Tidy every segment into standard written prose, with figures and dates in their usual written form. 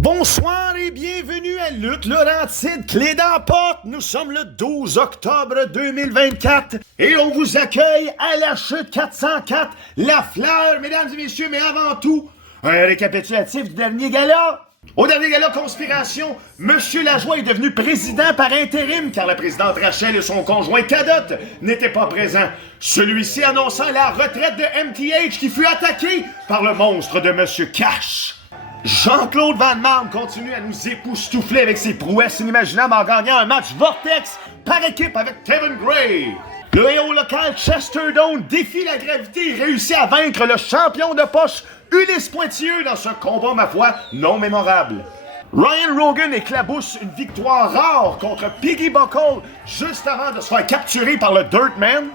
Bonsoir et bienvenue à Lutte Laurentide, clé dans la porte. Nous sommes le 12 octobre 2024 et on vous accueille à la chute 404, La Fleur, mesdames et messieurs, mais avant tout, un récapitulatif du dernier gala. Au dernier gala Conspiration, Monsieur Lajoie est devenu président par intérim car la présidente Rachel et son conjoint Cadotte n'étaient pas présents. Celui-ci annonçant la retraite de MTH qui fut attaqué par le monstre de Monsieur Cash. Jean-Claude Van Damme continue à nous époustoufler avec ses prouesses inimaginables en gagnant un match Vortex par équipe avec Kevin Gray. Le héros local Chester Doan défie la gravité et réussit à vaincre le champion de poche Ulysse Pointilleux dans ce combat, ma foi, non mémorable. Ryan Rogan éclabousse une victoire rare contre Piggy Buckle juste avant de se faire capturer par le Dirtman.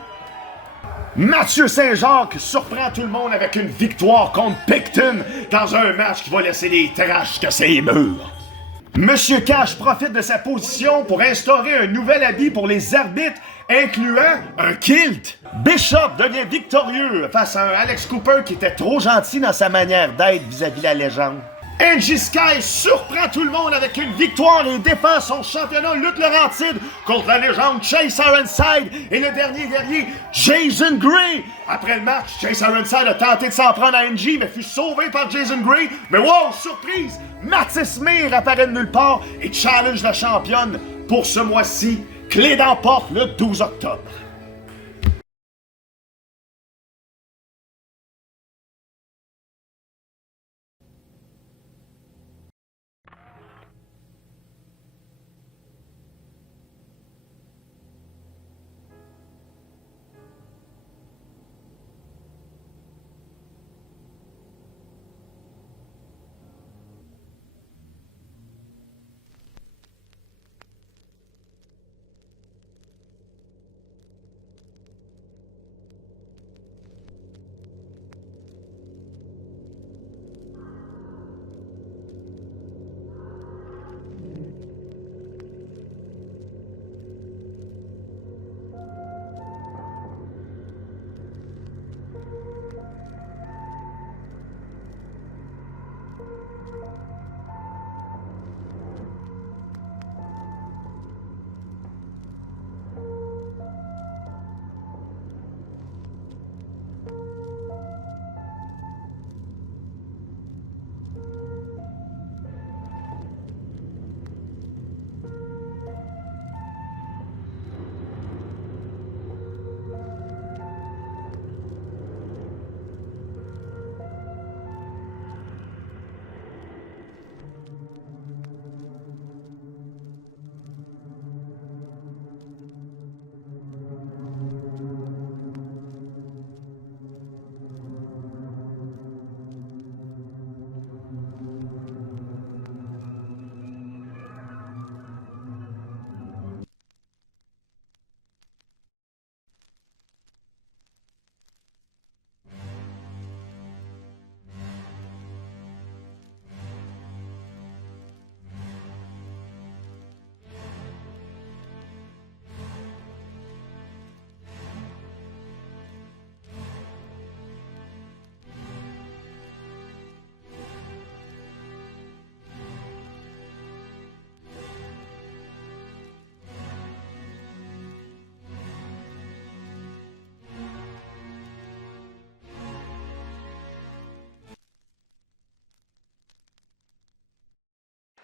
Mathieu Saint-Jacques surprend tout le monde avec une victoire contre Picton dans un match qui va laisser des trash que ses murs. Monsieur Cash profite de sa position pour instaurer un nouvel habit pour les arbitres, incluant un kilt. Bishop devient victorieux face à un Alex Cooper qui était trop gentil dans sa manière d'être vis-à-vis la légende. Angie Sky surprend tout le monde avec une victoire et défend son championnat Lutte Laurentide contre la légende Chase Ironside et le dernier guerrier Jason Gray. Après le match, Chase Ironside a tenté de s'en prendre à Angie mais fut sauvé par Jason Gray. Mais wow, surprise! Matty Smear apparaît de nulle part et challenge la championne pour ce mois-ci. Clé dans la porte le 12 octobre.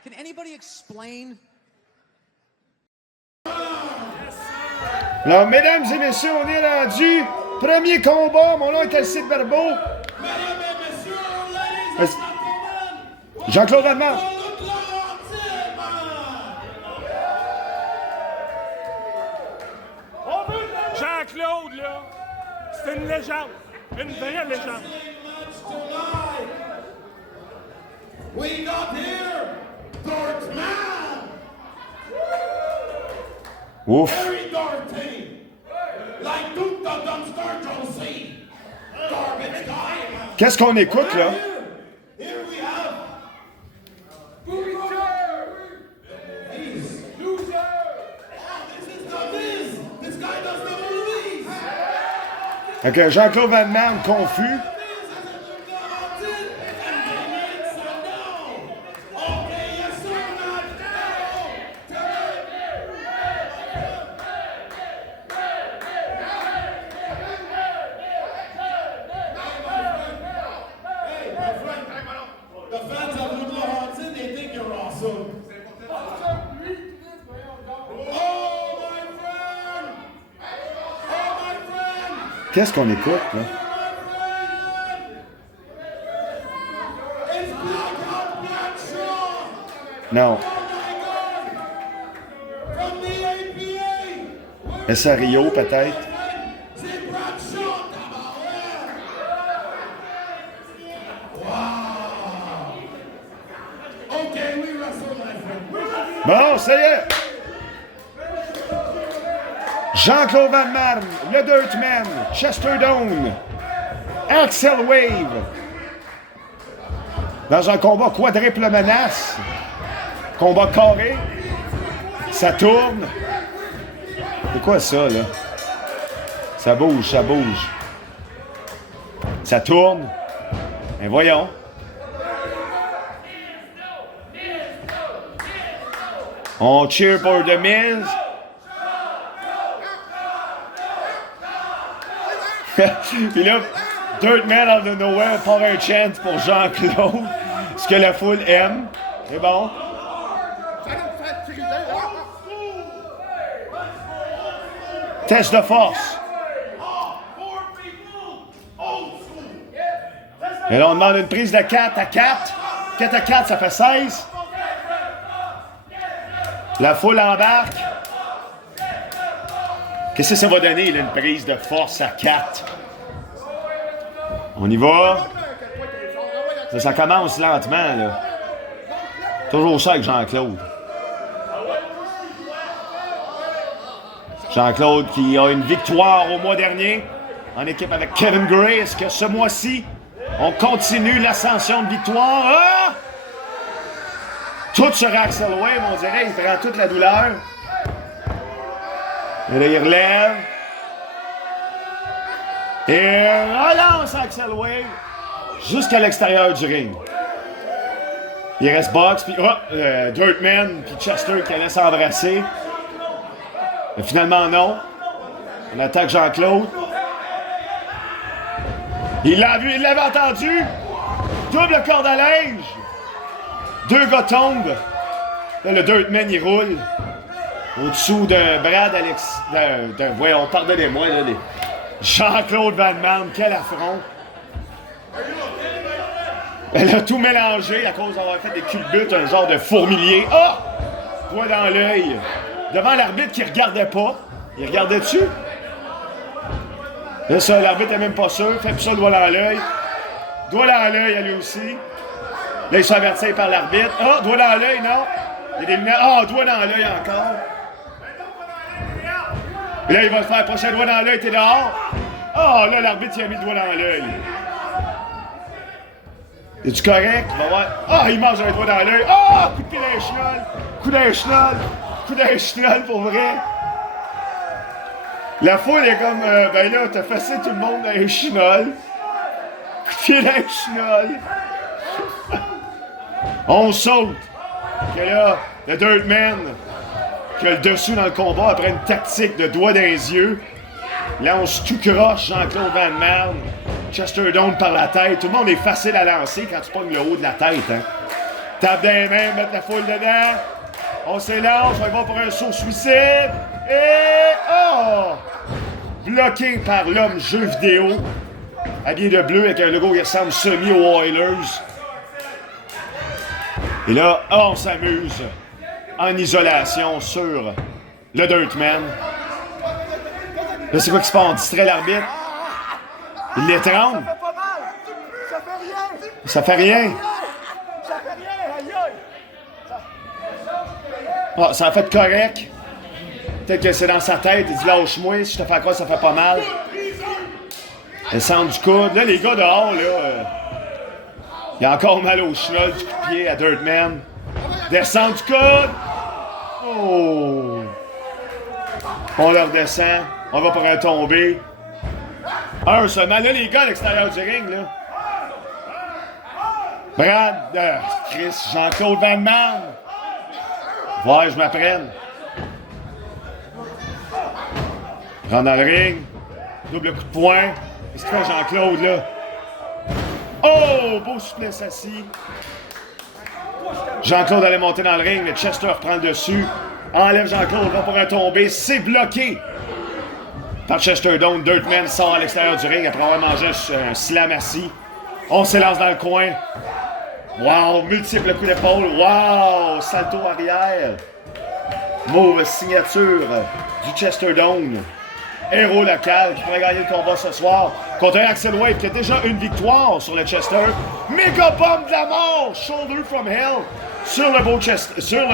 Can anybody explain? Alors, mesdames et messieurs, on est rendu. Premier combat, mon nom est Alcide Barbeau. Jean-Claude Van Damme. Jean-Claude, là, c'est une légende. Une vraie légende. We got here Dirtman! Ouf. Very dirty! Like Duke the Dumpster Josie! Garbage guy! Qu'est-ce qu'on écoute, là? Here we have... This guy does the movies! Ok, Jean-Claude Van Damme confus. Okay, Qu'est-ce qu'on écoute, là? It's Blackout Black Shaw Non. from the APA. SRIO, peut-être. C'est Brad Shaw, tabarouette. Wow. Okay, we wrestle, my friend. Bon, ça y est! Jean-Claude Van Damme, le Dirtman, Chester Down, Axel Wave. Dans un combat quadruple menace. Combat carré. Ça tourne. C'est quoi ça, là? Ça bouge, ça bouge. Ça tourne. Mais voyons. On cheer pour The Miz. Puis là, Dirtman out of nowhere part un chant pour Jean-Claude. Ce que la foule aime. C'est bon. Test de force. Et là, on demande une prise de 4 à 4. 4 à 4, ça fait 16. La foule embarque. Qu'est-ce que ça va donner, là, une prise de force à 4? On y va. Ça commence lentement, là. Toujours ça avec Jean-Claude. Jean-Claude qui a une victoire au mois dernier en équipe avec Kevin Gray. Est-ce que ce mois-ci, on continue l'ascension de victoire? Ah! Tout sur Axel Wave, on dirait, il prend toute la douleur. Et là, il relève. Et relance Axel Wave jusqu'à l'extérieur du ring. Il reste Box, puis Dirtman, puis Chester qui allait s'embrasser. Mais finalement, non. On attaque Jean-Claude. Il l'a vu, il l'avait entendu. Double corde à linge. Deux gars tombent. Là, le Dirtman, il roule. Au-dessous de Brad Alex... voyons, pardonnez-moi, là. Jean-Claude Van Damme, quel affront. Elle a tout mélangé à cause d'avoir fait des culbutes, un genre de fourmilier. Ah! Doigt dans l'œil. Devant l'arbitre qui regardait pas. Il regardait dessus. Là, ça, l'arbitre est même pas sûr. Fait plus ça, doigt dans l'œil. Doigt dans l'œil à lui aussi. Là, il se fait avertir par l'arbitre. Ah! Doigt dans l'œil, non? Il est éliminé. Ah! Doigt dans l'œil encore. Et là, il va se faire prochain doigt dans l'œil, t'es dehors. Ah! Là, l'arbitre, il a mis le doigt dans l'œil. Es-tu correct? Va voir. Ah! Il mange un doigt dans l'œil. Ah! Coup de pied dans les chenolles. Coup d'un chenol. Coup d'un chenol, pour vrai. La foule est comme, ben là, t'as fassé tout le monde dans les chenolles. Coup de pied dans les chenolles. On saute. Que là, le Dirtman, qui a le dessus dans le combat après une tactique de doigt dans les yeux, lance tout croche Jean-Claude Van Damme, Chester Down par la tête. Tout le monde est facile à lancer quand tu pognes le haut de la tête. Hein. Tape dans les mains, mettre la foule dedans. On s'élance, on va pour un saut suicide. Et oh! Bloqué par l'homme jeu vidéo, habillé de bleu avec un logo qui ressemble semi aux Oilers. Et là, on s'amuse en isolation sur le Dirtman. Là, c'est quoi qui se passe? On distrait l'arbitre. Il l'étrangle. Ça fait rien. Ah, ça a fait correct. Peut-être que c'est dans sa tête. Il dit lâche-moi, si je te fais quoi, ça fait pas mal. Descendre du coude. Là, les gars dehors, là, il y a encore mal au chenol du coup de pied à Dirtman. Descendre du coude. Oh! On leur descend. On va pour un tombé. Un seulement. Là, les gars à l'extérieur du ring, là. Brad, Chris, Jean-Claude Van Damme. Ouais, je m'apprenne. Rentre dans le ring. Double coup de poing. Qu'est-ce qu'il fait Jean-Claude, là? Oh! Beau souplesse assis. Jean-Claude allait monter dans le ring, mais Chester prend le dessus. Enlève Jean-Claude, va pour un tombé. C'est bloqué par Chester Doan. Dirtman sort à l'extérieur du ring après avoir mangé un slam assis. On s'élance dans le coin. Wow, multiples coups d'épaule. Wow, salto arrière. Mauve signature du Chester Doan. Héros local qui pourrait gagner le combat ce soir contre un Axel Wave qui a déjà une victoire sur le Chester. Méga bombe de la mort, shoulder from hell sur le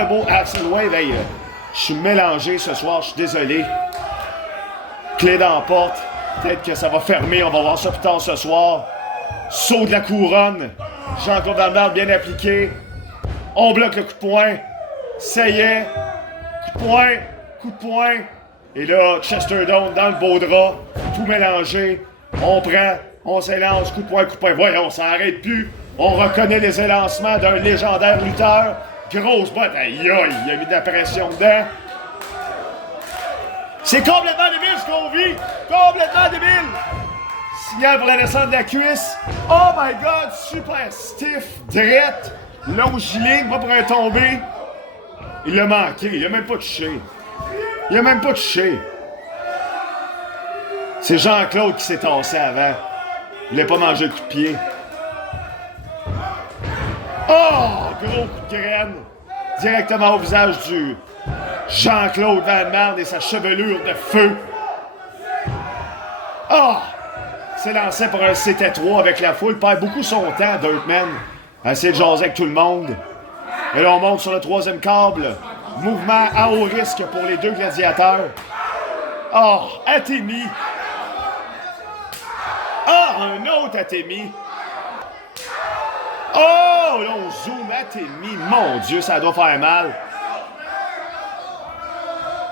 beau Axel Wave. Hey, je suis mélangé ce soir, je suis désolé. Clé dans la porte, peut-être que ça va fermer, on va voir ça plus tard ce soir. Saut de la couronne, Jean-Claude Van Damme bien appliqué. On bloque le coup de poing, ça y est, coup de poing. Et là, Chester Doan dans le beau drap, tout mélangé. On prend, on s'élance, coup de poing. Voyons, ça arrête plus. On reconnaît les élancements d'un légendaire lutteur. Grosse botte, aïe aïe, il a mis de la pression dedans. C'est complètement débile ce qu'on vit! Complètement débile! Signal pour la descente de la cuisse. Oh my god, super stiff, drette, longiline, pas pour un tombé. Il l'a manqué, il a même pas touché. Il a même pas touché. C'est Jean-Claude qui s'est tassé avant. Il n'a pas mangé le coup de pied. Oh! Gros coup de graine. Directement au visage du Jean-Claude Van Damme et sa chevelure de feu. Oh! S'est lancé pour un CT3 avec la foule. Perd beaucoup son temps, Dirtman. A essayé de jaser avec tout le monde. Et là, on monte sur le troisième câble. Mouvement à haut risque pour les deux gladiateurs. Oh, Atemi. Ah, un autre Atemi. Oh, là, on zoome Atemi. Mon Dieu, ça doit faire mal.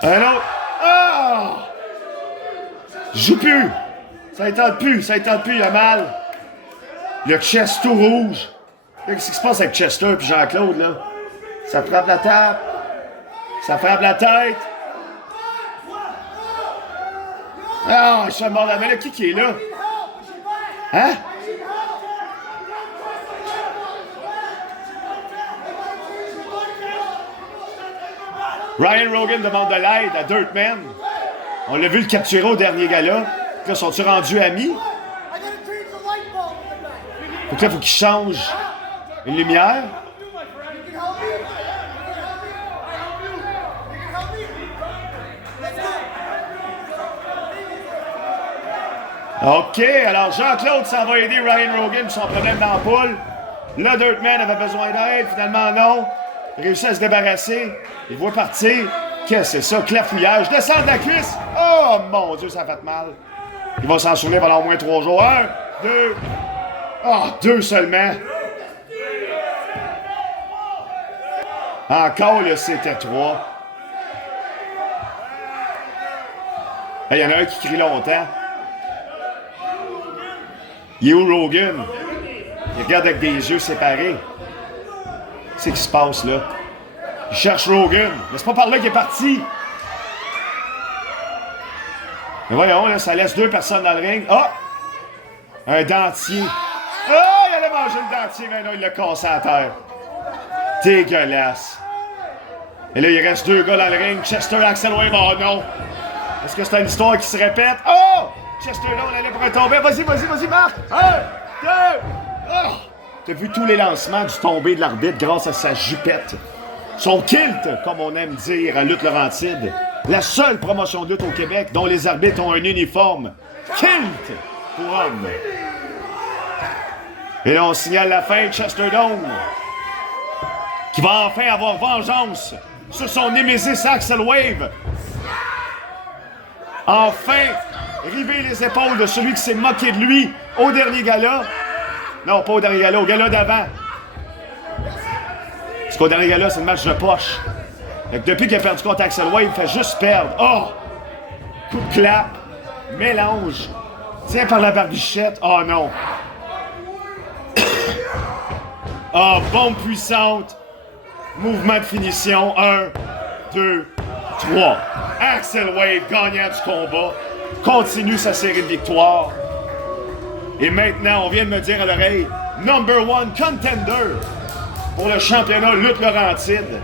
Un autre. Ah! Joue plus. Ça étend plus, il a mal. Le chest tout rouge. Qu'est-ce qui se passe avec Chester et Jean-Claude, là? Ça frappe la table. Ça frappe la tête. Ah, je suis mort là. Mais là, qui est là? Hein? Ryan Rogan demande de l'aide à Dirtman. On l'a vu le capturer au dernier gala. Là, sont-ils rendus amis? Donc là, il faut qu'il change une lumière. OK, alors Jean-Claude s'en va aider Ryan Rogan pour son problème dans la poule. Là, Dirtman avait besoin d'aide, finalement non. Il réussit à se débarrasser. Il voit partir. Qu'est-ce que c'est ça? Clafouillage. Descend de la cuisse. Oh mon Dieu, ça fait mal. Il va s'en souvenir pendant au moins 3 jours. 1, 2. Ah, 2 seulement. Encore le CT3. Il y en a un qui crie longtemps. Il est où Rogan? Il regarde avec des yeux séparés. Qu'est-ce qui se passe là? Il cherche Rogan. Mais c'est pas par là qu'il est parti. Mais voyons, là, ça laisse 2 personnes dans le ring. Ah! Un dentier. Ah! Il allait manger le dentier, mais non, il l'a cassé à terre. Dégueulasse. Et là, il reste 2 gars dans le ring. Chester, Axel Wave, oh non! Est-ce que c'est une histoire qui se répète? Oh! Chester, là, on allait pour tomber. Vas-y, Marc! 1, 2! Oh! T'as vu tous les lancements du tombé de l'arbitre grâce à sa jupette. Son kilt, comme on aime dire à Lutte Laurentide. La seule promotion de lutte au Québec dont les arbitres ont un uniforme. Kilt pour hommes. Et là, on signale la fin de Chester Doan, qui va enfin avoir vengeance sur son némésis Axel Wave. Enfin, river les épaules de celui qui s'est moqué de lui au dernier gala. Non, pas au dernier gala, au gala d'avant. Parce qu'au dernier gala, c'est le match de poche. Fait que depuis qu'il a perdu contre Axel Wave, il fait juste perdre. Oh! Coup de clap. Mélange. Tiens par la barbichette. Oh non. Oh, bombe puissante. Mouvement de finition. 1, 2, 3. Axel Wave, gagnant du combat, continue sa série de victoires. Et maintenant, on vient de me dire à l'oreille, number 1 contender pour le championnat Lutte Laurentide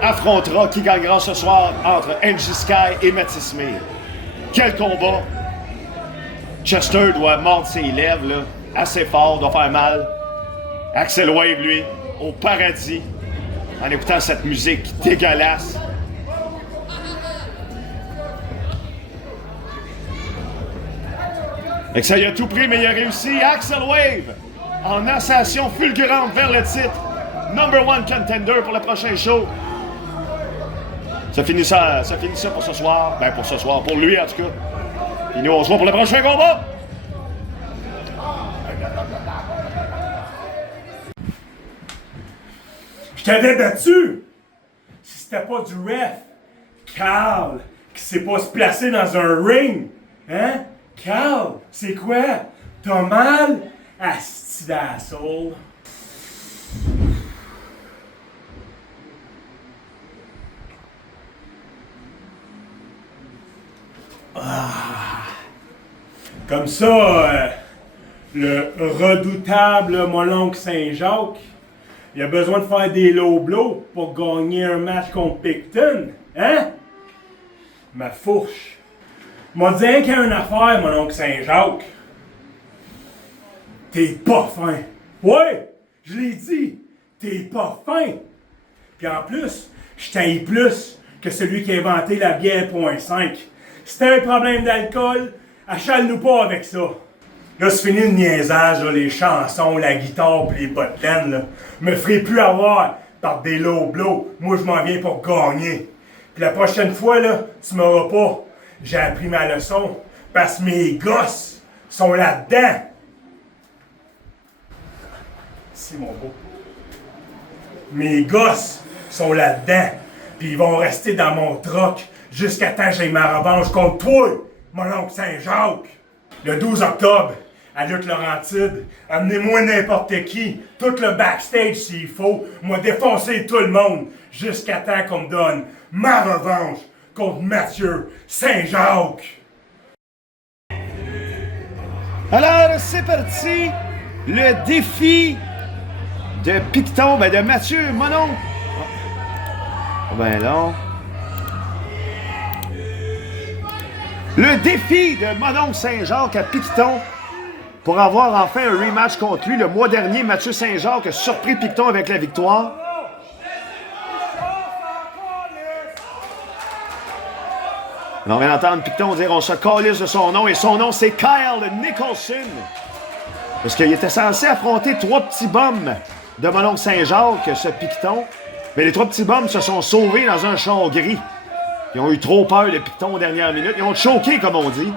affrontera qui gagnera ce soir entre Angie Sky et Mathis Mir. Quel combat! Chester doit mordre ses lèvres, là, assez fort, doit faire mal. Axel Wave, lui, au paradis, en écoutant cette musique dégueulasse. Et que ça y a tout pris, mais il a réussi. Axel Wave, en ascension fulgurante vers le titre. Number one contender pour le prochain show. Ça finit ça pour ce soir. Ben, pour ce soir, pour lui en tout cas. Et nous, on se voit pour le prochain combat. Je t'avais battu! Si c'était pas du ref, Carl, qui sait pas se placer dans un ring, hein? Carl, c'est quoi? T'as mal? Asti d'asshole. Comme ça, le redoutable Molonque Saint-Jacques, il a besoin de faire des low blows pour gagner un match contre Picton, hein? Ma fourche. M'a dit qu'il y a une affaire, Molonque Saint-Jacques. T'es pas fin. Ouais, je l'ai dit, t'es pas fin. Puis en plus, je t'haïs plus que celui qui a inventé la bière .5. Si t'as un problème d'alcool, achale-nous pas avec ça. Là, c'est fini le niaisage, là, les chansons, la guitare pis les bottines, là. Me ferai plus avoir par des low blows. Moi, je m'en viens pour gagner. Puis la prochaine fois, là, tu m'auras pas. J'ai appris ma leçon parce que mes gosses sont là-dedans. C'est mon beau. Mes gosses sont là-dedans. Puis ils vont rester dans mon troc jusqu'à temps que j'ai ma revanche contre toi, mon oncle Saint-Jacques. Le 12 octobre, à Lutte Laurentide, amenez-moi n'importe qui, tout le backstage s'il faut, moi défoncer tout le monde, jusqu'à temps qu'on me donne ma revanche contre Mathieu Saint-Jacques. Alors, c'est parti. Le défi de Picton, ben de Mathieu, mon oncle. Oh, ben non. Le défi de mon oncle Saint-Jacques à Picton pour avoir enfin un rematch contre lui. Le mois dernier, Mathieu Saint-Jacques a surpris Picton avec la victoire. On vient d'entendre Picton dire on se calisse de son nom et son nom c'est Kyle Nicholson. Parce qu'il était censé affronter 3 petits bums de mon oncle Saint-Jacques, ce Picton. Mais les 3 petits bums se sont sauvés dans un char gris. Ils ont eu trop peur de Picton aux dernières minutes. Ils ont choqué, comme on dit.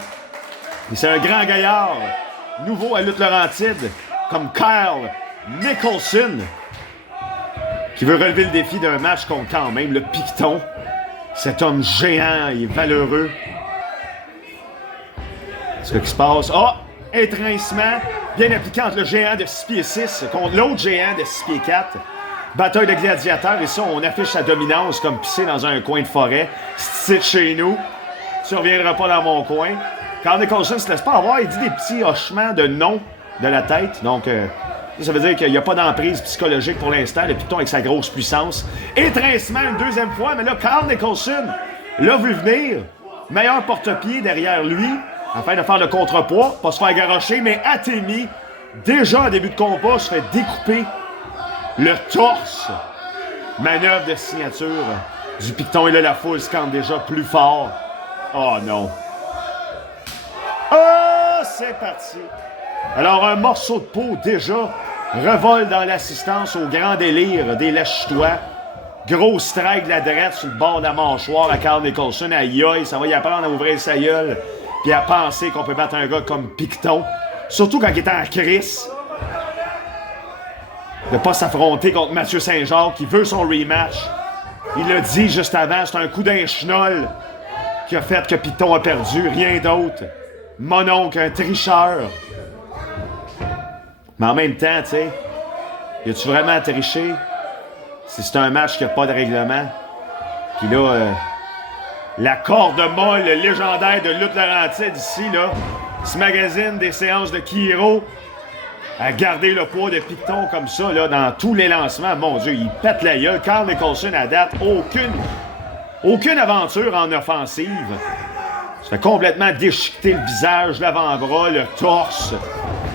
Et c'est un grand gaillard, nouveau à Lutte Laurentide, comme Kyle Nicholson, qui veut relever le défi d'un match contre quand même le Picton. Cet homme géant et valeureux. C'est ce qui se passe. Ah! Oh, étrincement bien appliqué entre le géant de 6 pieds 6 contre l'autre géant de 6 pieds 4. Bataille de gladiateurs, et ça, on affiche sa dominance comme pissé dans un coin de forêt. C'est chez nous. Tu reviendras pas dans mon coin. Quand Nicholson se laisse pas avoir, il dit des petits hochements de non de la tête. Donc, ça veut dire qu'il n'y a pas d'emprise psychologique pour l'instant. Le Picton avec sa grosse puissance. Étrincement une deuxième fois, mais là, Carl Nicholson l'a vu venir. Meilleur porte-pied derrière lui, afin de faire le contrepoids, pas se faire garrocher, mais Atemi, déjà en début de combat, se fait découper le torse. Manœuvre de signature du Picton. Et là, la foule scande déjà plus fort. Oh non. Oh, c'est parti. Alors, un morceau de peau, déjà, revole dans l'assistance au grand délire des lèche-toits. Gros strike de la drette sur le bord de la mâchoire à Carl Nicholson. Aïe aïe, ça va y apprendre à ouvrir sa gueule puis à penser qu'on peut battre un gars comme Picton. Surtout quand il est en crise. De pas s'affronter contre Mathieu Saint-Jacques qui veut son rematch. Il l'a dit juste avant, c'est un coup d'un chenol qui a fait que Picton a perdu, rien d'autre. Mon oncle, un tricheur. Mais en même temps, tu sais, y a-tu vraiment triché? Si c'est un match qui n'a pas de règlement. Puis là, la corde molle légendaire de Lutte Laurentide ici, là, ce magazine des séances de Kiro, à garder le poids de Picton comme ça, là, dans tous les lancements. Mon Dieu, il pète la gueule. Carl Nicholson, à date, aucune aventure en offensive. Se fait complètement déchiqueter le visage, l'avant-bras, le torse.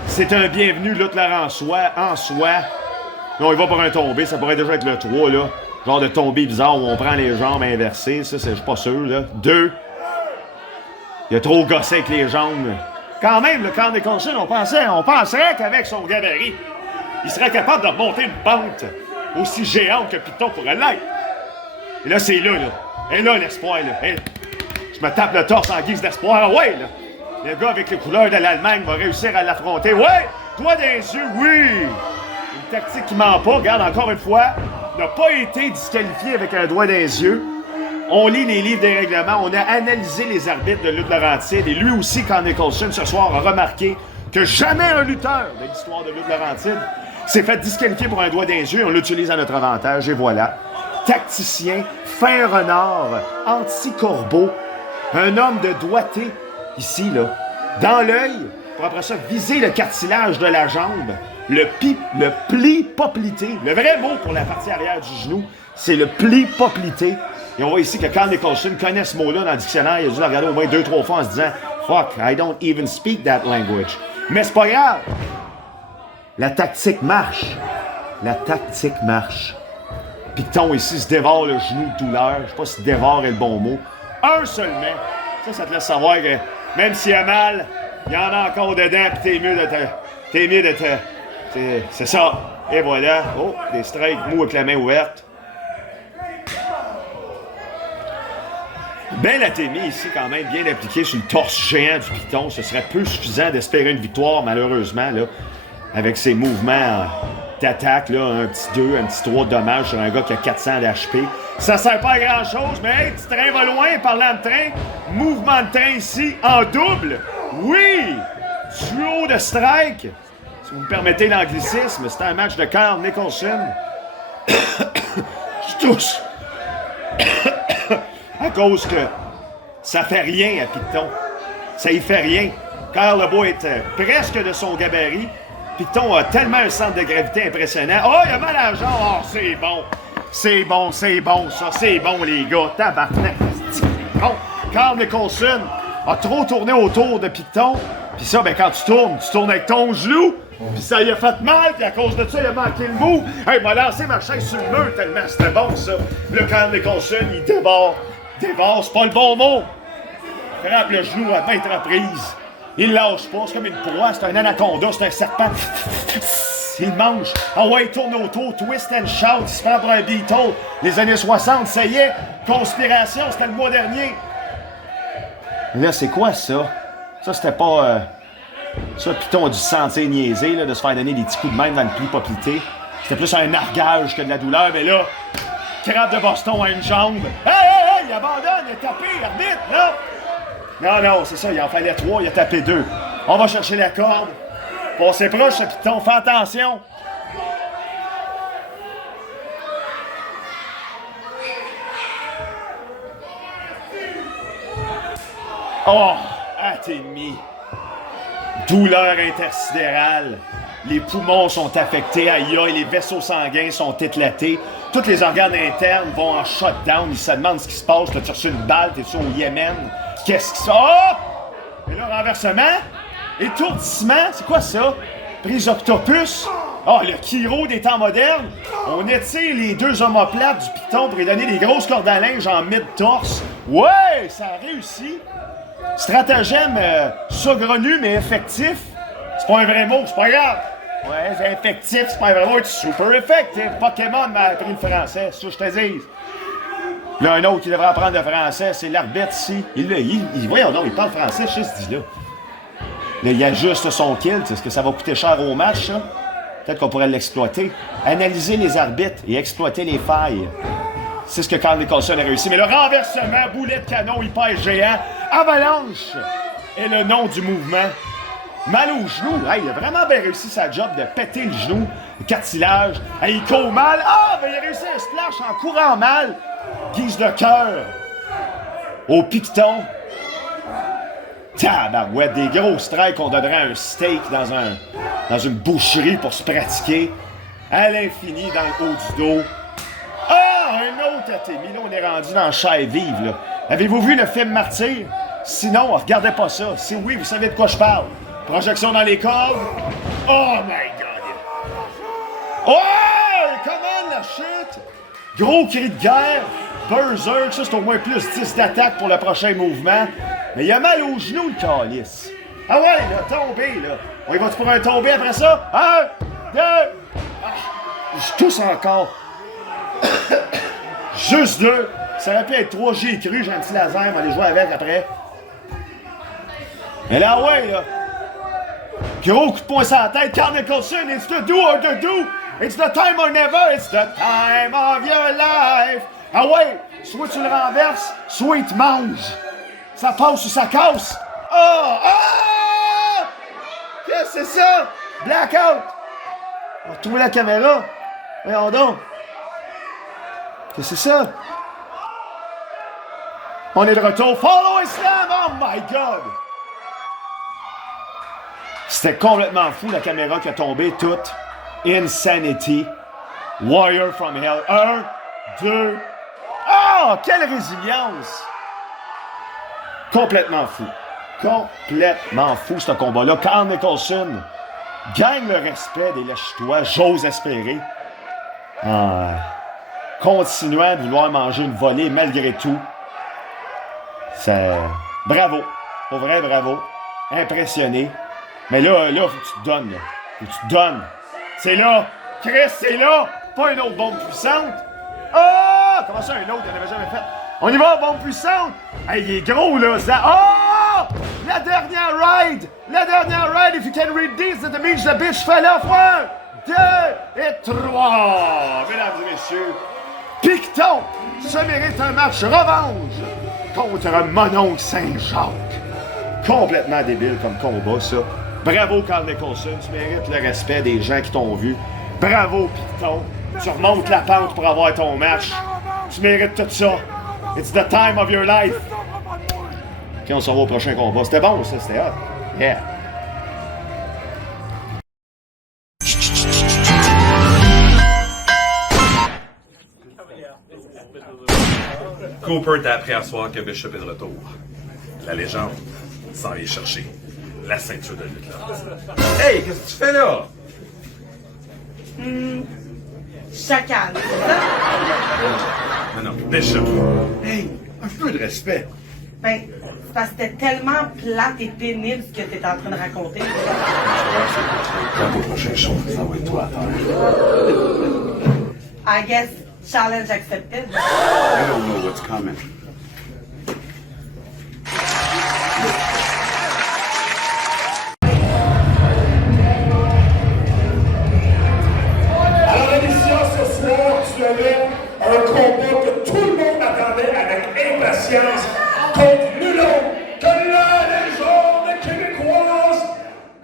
C'est un bienvenu, lutte en soi. Non, il va pour un tombé, ça pourrait déjà être le 3, là. Genre de tombé bizarre où on prend les jambes inversées, ça, je suis pas sûr, là. 2. Il a trop gossé avec les jambes. Quand même, le Carl Nicholson, on penserait qu'avec son gabarit, il serait capable de remonter une pente aussi géante que Piton pourrait l'être. Et là, c'est là. Et là, l'espoir, là. Et je me tape le torse en guise d'espoir. Ouais, là. Le gars avec les couleurs de l'Allemagne va réussir à l'affronter. Ouais! Toi dans les yeux, oui! Une tactique qui ment pas. Regarde, encore une fois, n'a pas été disqualifié avec un doigt dans les yeux. On lit les livres des règlements. On a analysé les arbitres de lutte Laurentide. Et lui aussi, Carl Nicholson, ce soir, a remarqué que jamais un lutteur de l'histoire de lutte Laurentide s'est fait disqualifier pour un doigt dans les yeux. On l'utilise à notre avantage. Et voilà. Tacticien, fin renard, anti-corbeau, un homme de doigté, ici, là, dans l'œil, pour après ça viser le cartilage de la jambe, le pli poplité. Le vrai mot pour la partie arrière du genou, c'est le pli poplité. Et on voit ici que Carl Nicholson connaît ce mot-là dans le dictionnaire. Il a dû le regarder au moins 2-3 fois en se disant « Fuck, I don't even speak that language ». Mais c'est pas grave. La tactique marche. La tactique marche. Piton ici se dévore le genou de douleur. Je sais pas si dévore est le bon mot. Un seulement. Ça te laisse savoir que même s'il y a mal, il y en a encore dedans, pis t'es mieux de te... C'est ça. Et voilà. Oh, des strikes mous avec la main ouverte. Belle athémie ici, quand même, bien appliquée sur le torse géant du Piton. Ce serait peu suffisant d'espérer une victoire, malheureusement, là, avec ses mouvements d'attaque, là, un petit 2, un petit 3 de dommage sur un gars qui a 400 d'HP. Ça sert pas à grand-chose, mais hey, petit train va loin, parlant de train. Mouvement de train ici, en double. Oui! Duo de strike. Si vous me permettez l'anglicisme, c'est un match de Carl Nicholson. Je tousse. À cause que ça fait rien à Piton. Ça y fait rien. Carl a beau être presque de son gabarit. Piton a tellement un centre de gravité impressionnant. Oh, il a mal à la jambe. Oh, c'est bon. C'est bon, ça. C'est bon, les gars. Tabarnak. Bon. Carl Nicholson a trop tourné autour de Piton. Puis ça, ben, quand tu tournes avec ton genou. Puis ça lui a fait mal, puis à cause de ça, il a manqué le bout. Hey, il m'a lancé ma chaise sur le mur tellement c'était bon, ça. Le Carl Nicholson, il dévore. Dévore, c'est pas le bon mot. Il frappe le genou à 20 reprises. Il lâche pas, c'est comme une proie, c'est un anaconda, c'est un serpent. Il mange. Ah ouais, il tourne autour, twist and shout, il se prend pour un Beatle. Les années 60, ça y est, conspiration, c'était le mois dernier. Là, c'est quoi ça? Ça, c'était pas... Ça, Piton a dû se sentir niaisé, là, de se faire donner des petits coups de main dans le pli poplité. C'était plus un nargage que de la douleur, mais là, crabe de Boston à une jambe. Hey, il abandonne, il a tapé, arbitre, non, c'est ça, il en fallait 3, il a tapé 2. On va chercher la corde. Passez proche, ce Piton, fais attention. Oh, atémie. Douleur intersidérale. Les poumons sont affectés, aïe, les vaisseaux sanguins sont éclatés. Tous les organes internes vont en shutdown. Ils se demandent ce qui se passe. T'as-tu reçu une balle? T'es-tu au Yémen? Qu'est-ce qui se passe? Oh! Et là, renversement? Étourdissement? C'est quoi ça? Prise octopus? Ah, le Kiro des temps modernes? On étire les deux omoplates du Piton pour lui donner des grosses cordes à linge en mid-torse. Ouais! Ça a réussi. Stratagème saugrenu, mais effectif. C'est pas un vrai mot, c'est pas grave. Ouais, c'est effectif, c'est pas un vrai mot, c'est super effectif. Pokémon m'a appris le français, c'est ça que je te dis. Il y a un autre qui devrait apprendre le français, c'est l'arbitre ici. Voyons donc, il parle français, je sais ce dit-là. Là, il ajuste son kill, est-ce que ça va coûter cher au match, ça? Peut-être qu'on pourrait l'exploiter. Analyser les arbitres et exploiter les failles. C'est ce que Carl Nicholson a réussi. Mais le renversement, boulet de canon hyper géant, avalanche est le nom du mouvement. Mal au genou. Hey, il a vraiment bien réussi sa job de péter le genou, le cartilage. Hey, il court mal. Ah, ben il a réussi un splash en courant mal. Guise de cœur. Au Piton. Tabarouette, des gros strikes qu'on donnerait un steak dans une boucherie pour se pratiquer. À l'infini dans le haut du dos. Ah, un autre atémie. Là, on est rendu dans Chair vive, là. Avez-vous vu le film Martyr? Sinon, regardez pas ça. Si oui, vous savez de quoi je parle. Projection dans les cordes. Oh my God! Oh! Comment la chute? Gros cri de guerre. Berserk, ça c'est au moins plus 10 d'attaque pour le prochain mouvement. Mais il a mal aux genoux, le calice. Ah ouais, là, tombé, là. On y va-tu pour un tombé après ça? 1, 2... Je tousse encore. Juste 2. Ça aurait pu être 3, j'ai cru, j'ai un petit laser, on va aller jouer avec après. Mais là, ouais, là. Gros coup de poing sur la tête, Carl Nicholson, it's the do or the do. It's the time or never, it's the time of your life. Ah ouais, soit tu le renverses, soit il te mange. Ça passe ou ça casse. Oh! Ah! Qu'est-ce que c'est ça? Blackout! On va retrouver la caméra. Voyons donc. Qu'est-ce que c'est ça? On est de retour. Follow Islam! Oh my God! C'était complètement fou, la caméra qui a tombé toute. Insanity. Warrior from Hell. 1, 2... Oh! Quelle résilience! Complètement fou. Complètement fou, ce combat-là. Carl Nicholson gagne le respect des lèche-toi, j'ose espérer. Continuant de vouloir manger une volée malgré tout. C'est... Bravo. Pour vrai, bravo. Impressionné. Mais là, faut que tu te donnes, là. Faut que tu te donnes. C'est là. Chris, c'est là. Pas une autre bombe puissante. Ah! Comment ça, un autre? Il n'en avait jamais fait. On y va, bombe puissante. Hey, il est gros, là. Ça... Oh! La dernière ride. La dernière ride. If you can read this, that means the bitch fell off. 1, 2 et 3. Mesdames et messieurs, Picton se mérite un match revanche contre Mononcle Saint-Jacques. Complètement débile comme combat, ça. Bravo, Carl Nicholson. Tu mérites le respect des gens qui t'ont vu. Bravo, Picton. Tu remontes la pente pour avoir ton match. Tu mérites tout ça. It's the time of your life. OK, on s'en va au prochain combat. C'était bon, ça. C'était hot. Yeah. Cooper t'a appris à soir que Bishop est de retour. La légende s'en vient chercher la ceinture de lutte là. Hey, qu'est-ce que tu fais là? Chacal. Non, Bishop. Hey, un peu de respect. Ben, c'est parce que c'était tellement plate et pénible ce que t'es en train de raconter. Quand au prochain show, ça va être toi à I guess, challenge accepted. I don't know what's coming. À la émission ce soir, tu avais un combat que tout le monde attendait avec impatience contre nul autre que la légende québécoise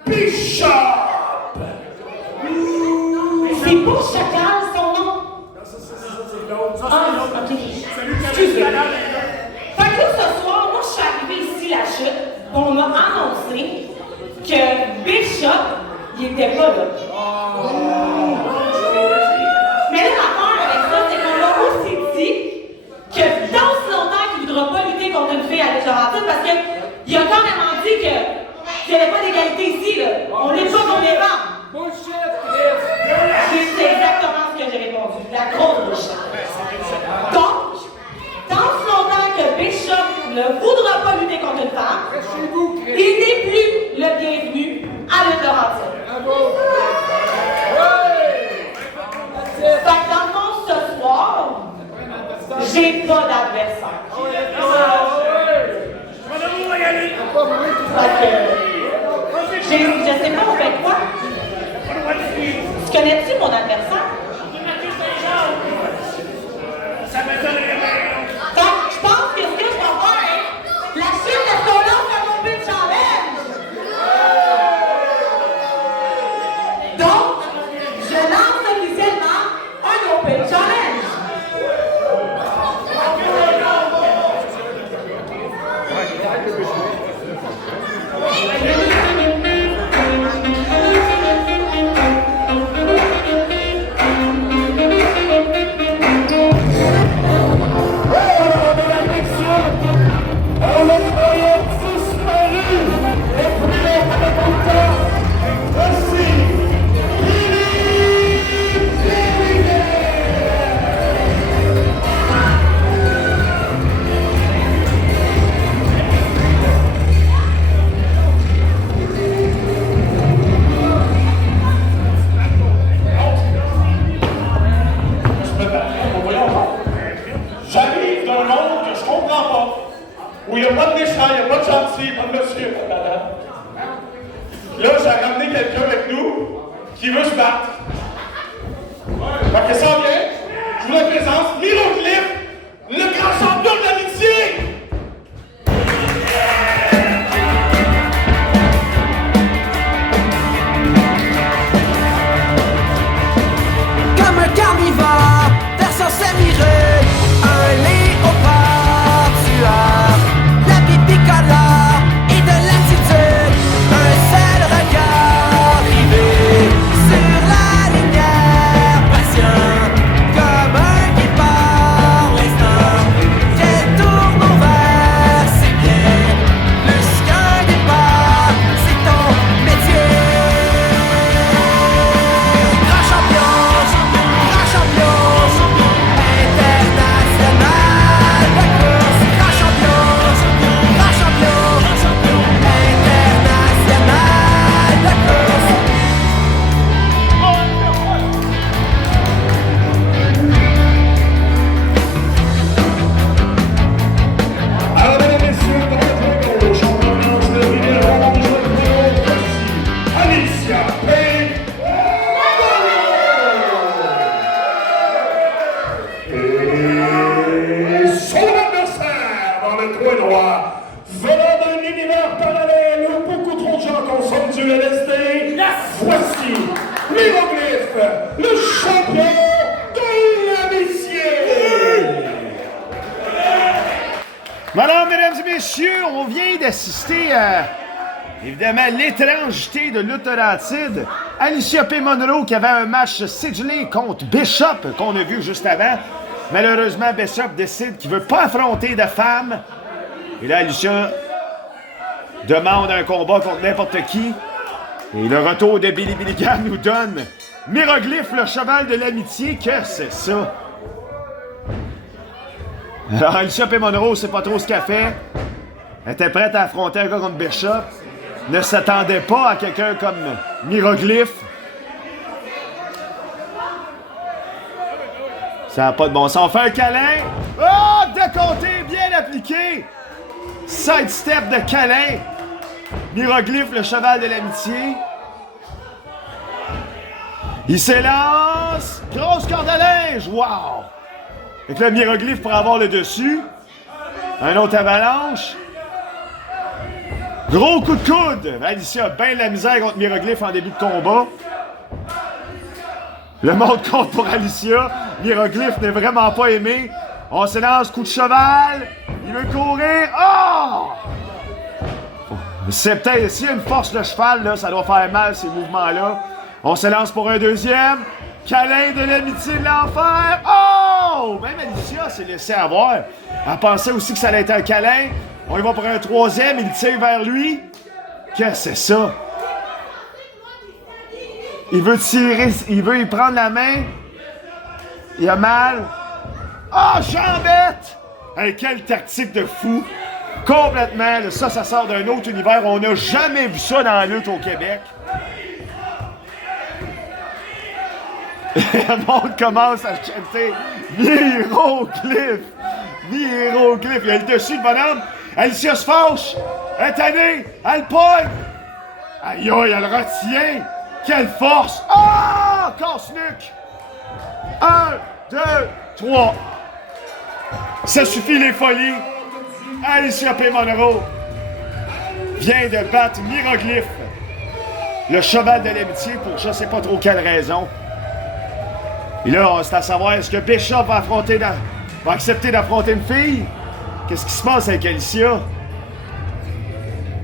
Bishop. C'est pas Chacal son nom? Ah, ok. Excusez-moi. Fait que là, ce soir, moi, je suis arrivée ici, la chute, on m'a annoncé que Bishop, il était pas là. Mais là, l'affaire avec ça, c'est qu'on m'a aussi dit que dans si longtemps qu'il voudra pas lutter contre une fille à Laurentides parce qu'il a carrément dit qu'il n'y avait pas d'égalité ici, là. On est pas qu'on est femmes. C'est exactement ce que j'ai répondu. La grosse bullshit. Donc, tant si longtemps que Bishop ne voudra pas lutter contre une femme, il n'est plus le bienvenu à lutte Laurentides. Fait que dans le fond, ce soir, j'ai pas d'adversaire. Fait que, je sais pas, on fait quoi? Tu connais-tu mon adversaire? Fait que je pense que ce que je vais faire, la suite de ce qu'on lance un open challenge. Donc, je lance officiellement un open challenge. où il n'y a pas de méchant, il n'y a pas de gentil, pas de monsieur, pas de madame. Là, j'ai ramené quelqu'un avec nous qui veut se battre. Fait que ça vient, je vous le présente, Myroglyphe, le grand champion de l'amitié! Comme un carnivore, personne s'amirait, un léopard tueur, la bicolore et de l'attitude, un seul regard rivé sur la lumière, patient comme un guépard, l'instant qu'elle tourne au vert, c'est bien plus qu'un départ, c'est ton métier. Grand champion, international de course. Grand champion, international de course. Alors, mesdames et messieurs, dans le premier champion de France de numéro 1, voici Alicia Payne. Et son adversaire dans le coin droit, venant d'un univers parallèle où beaucoup trop de gens consomment du LSD, voici Myroglyphe, le champion de l'amitié. Madame, mesdames et messieurs, on vient d'assister à, évidemment, l'étrangeté de lutte Laurentide. Alicia P. Monroe qui avait un match sigilé contre Bishop, qu'on a vu juste avant. Malheureusement, Bishop décide qu'il ne veut pas affronter de femme. Et là, Alicia demande un combat contre n'importe qui. Et le retour de Billy Billigan nous donne Myroglyphe, le cheval de l'amitié. Que c'est ça? Alors, Alicia P. Monroe, c'est pas trop ce qu'elle fait. Elle était prête à affronter un gars comme Bishop. Ne s'attendait pas à quelqu'un comme Myroglyphe. Ça n'a pas de bon sens. On fait un câlin. Oh, décompté, bien appliqué. Side step de câlin. Myroglyphe, le cheval de l'amitié. Il s'élance. Grosse corde à linge. Wow. Fait que là, Myroglyphe pour avoir le dessus. Un autre avalanche. Gros coup de coude. Alicia a bien de la misère contre Myroglyphe en début de combat. Le monde compte pour Alicia. Myroglyphe n'est vraiment pas aimé. On s'élance, coup de cheval. Il veut courir. Oh! C'est peut-être, s'il y a une force de cheval, là, ça doit faire mal, ces mouvements-là. On s'élance pour un deuxième. Câlin de l'amitié de l'enfer. Oh! Même Alicia s'est laissée avoir. Elle pensait aussi que ça allait être un câlin. On y va pour un troisième. Il tire vers lui. Qu'est-ce que c'est ça? Il veut tirer, il veut y prendre la main. Il a mal. Ah, jambette! Hey, quelle tactique de fou! Complètement, là, ça sort d'un autre univers. On n'a jamais vu ça dans la lutte au Québec. Le monde commence à chanter Myroglyphe! Myroglyphe! Il y a le dessus, le bonhomme. Alicia se fâche. Elle est tannée. Elle pogne. Aïe, aïe, elle retient. Quelle force! Ah! Casse-nuque! 1, 2, 3. Ça suffit les folies. Alicia P. Monroe vient de battre Myroglyphe, le cheval de l'amitié, pour je sais pas trop quelle raison. Et là, c'est à savoir, est-ce que Bishop va accepter d'affronter une fille? Qu'est-ce qui se passe avec Alicia?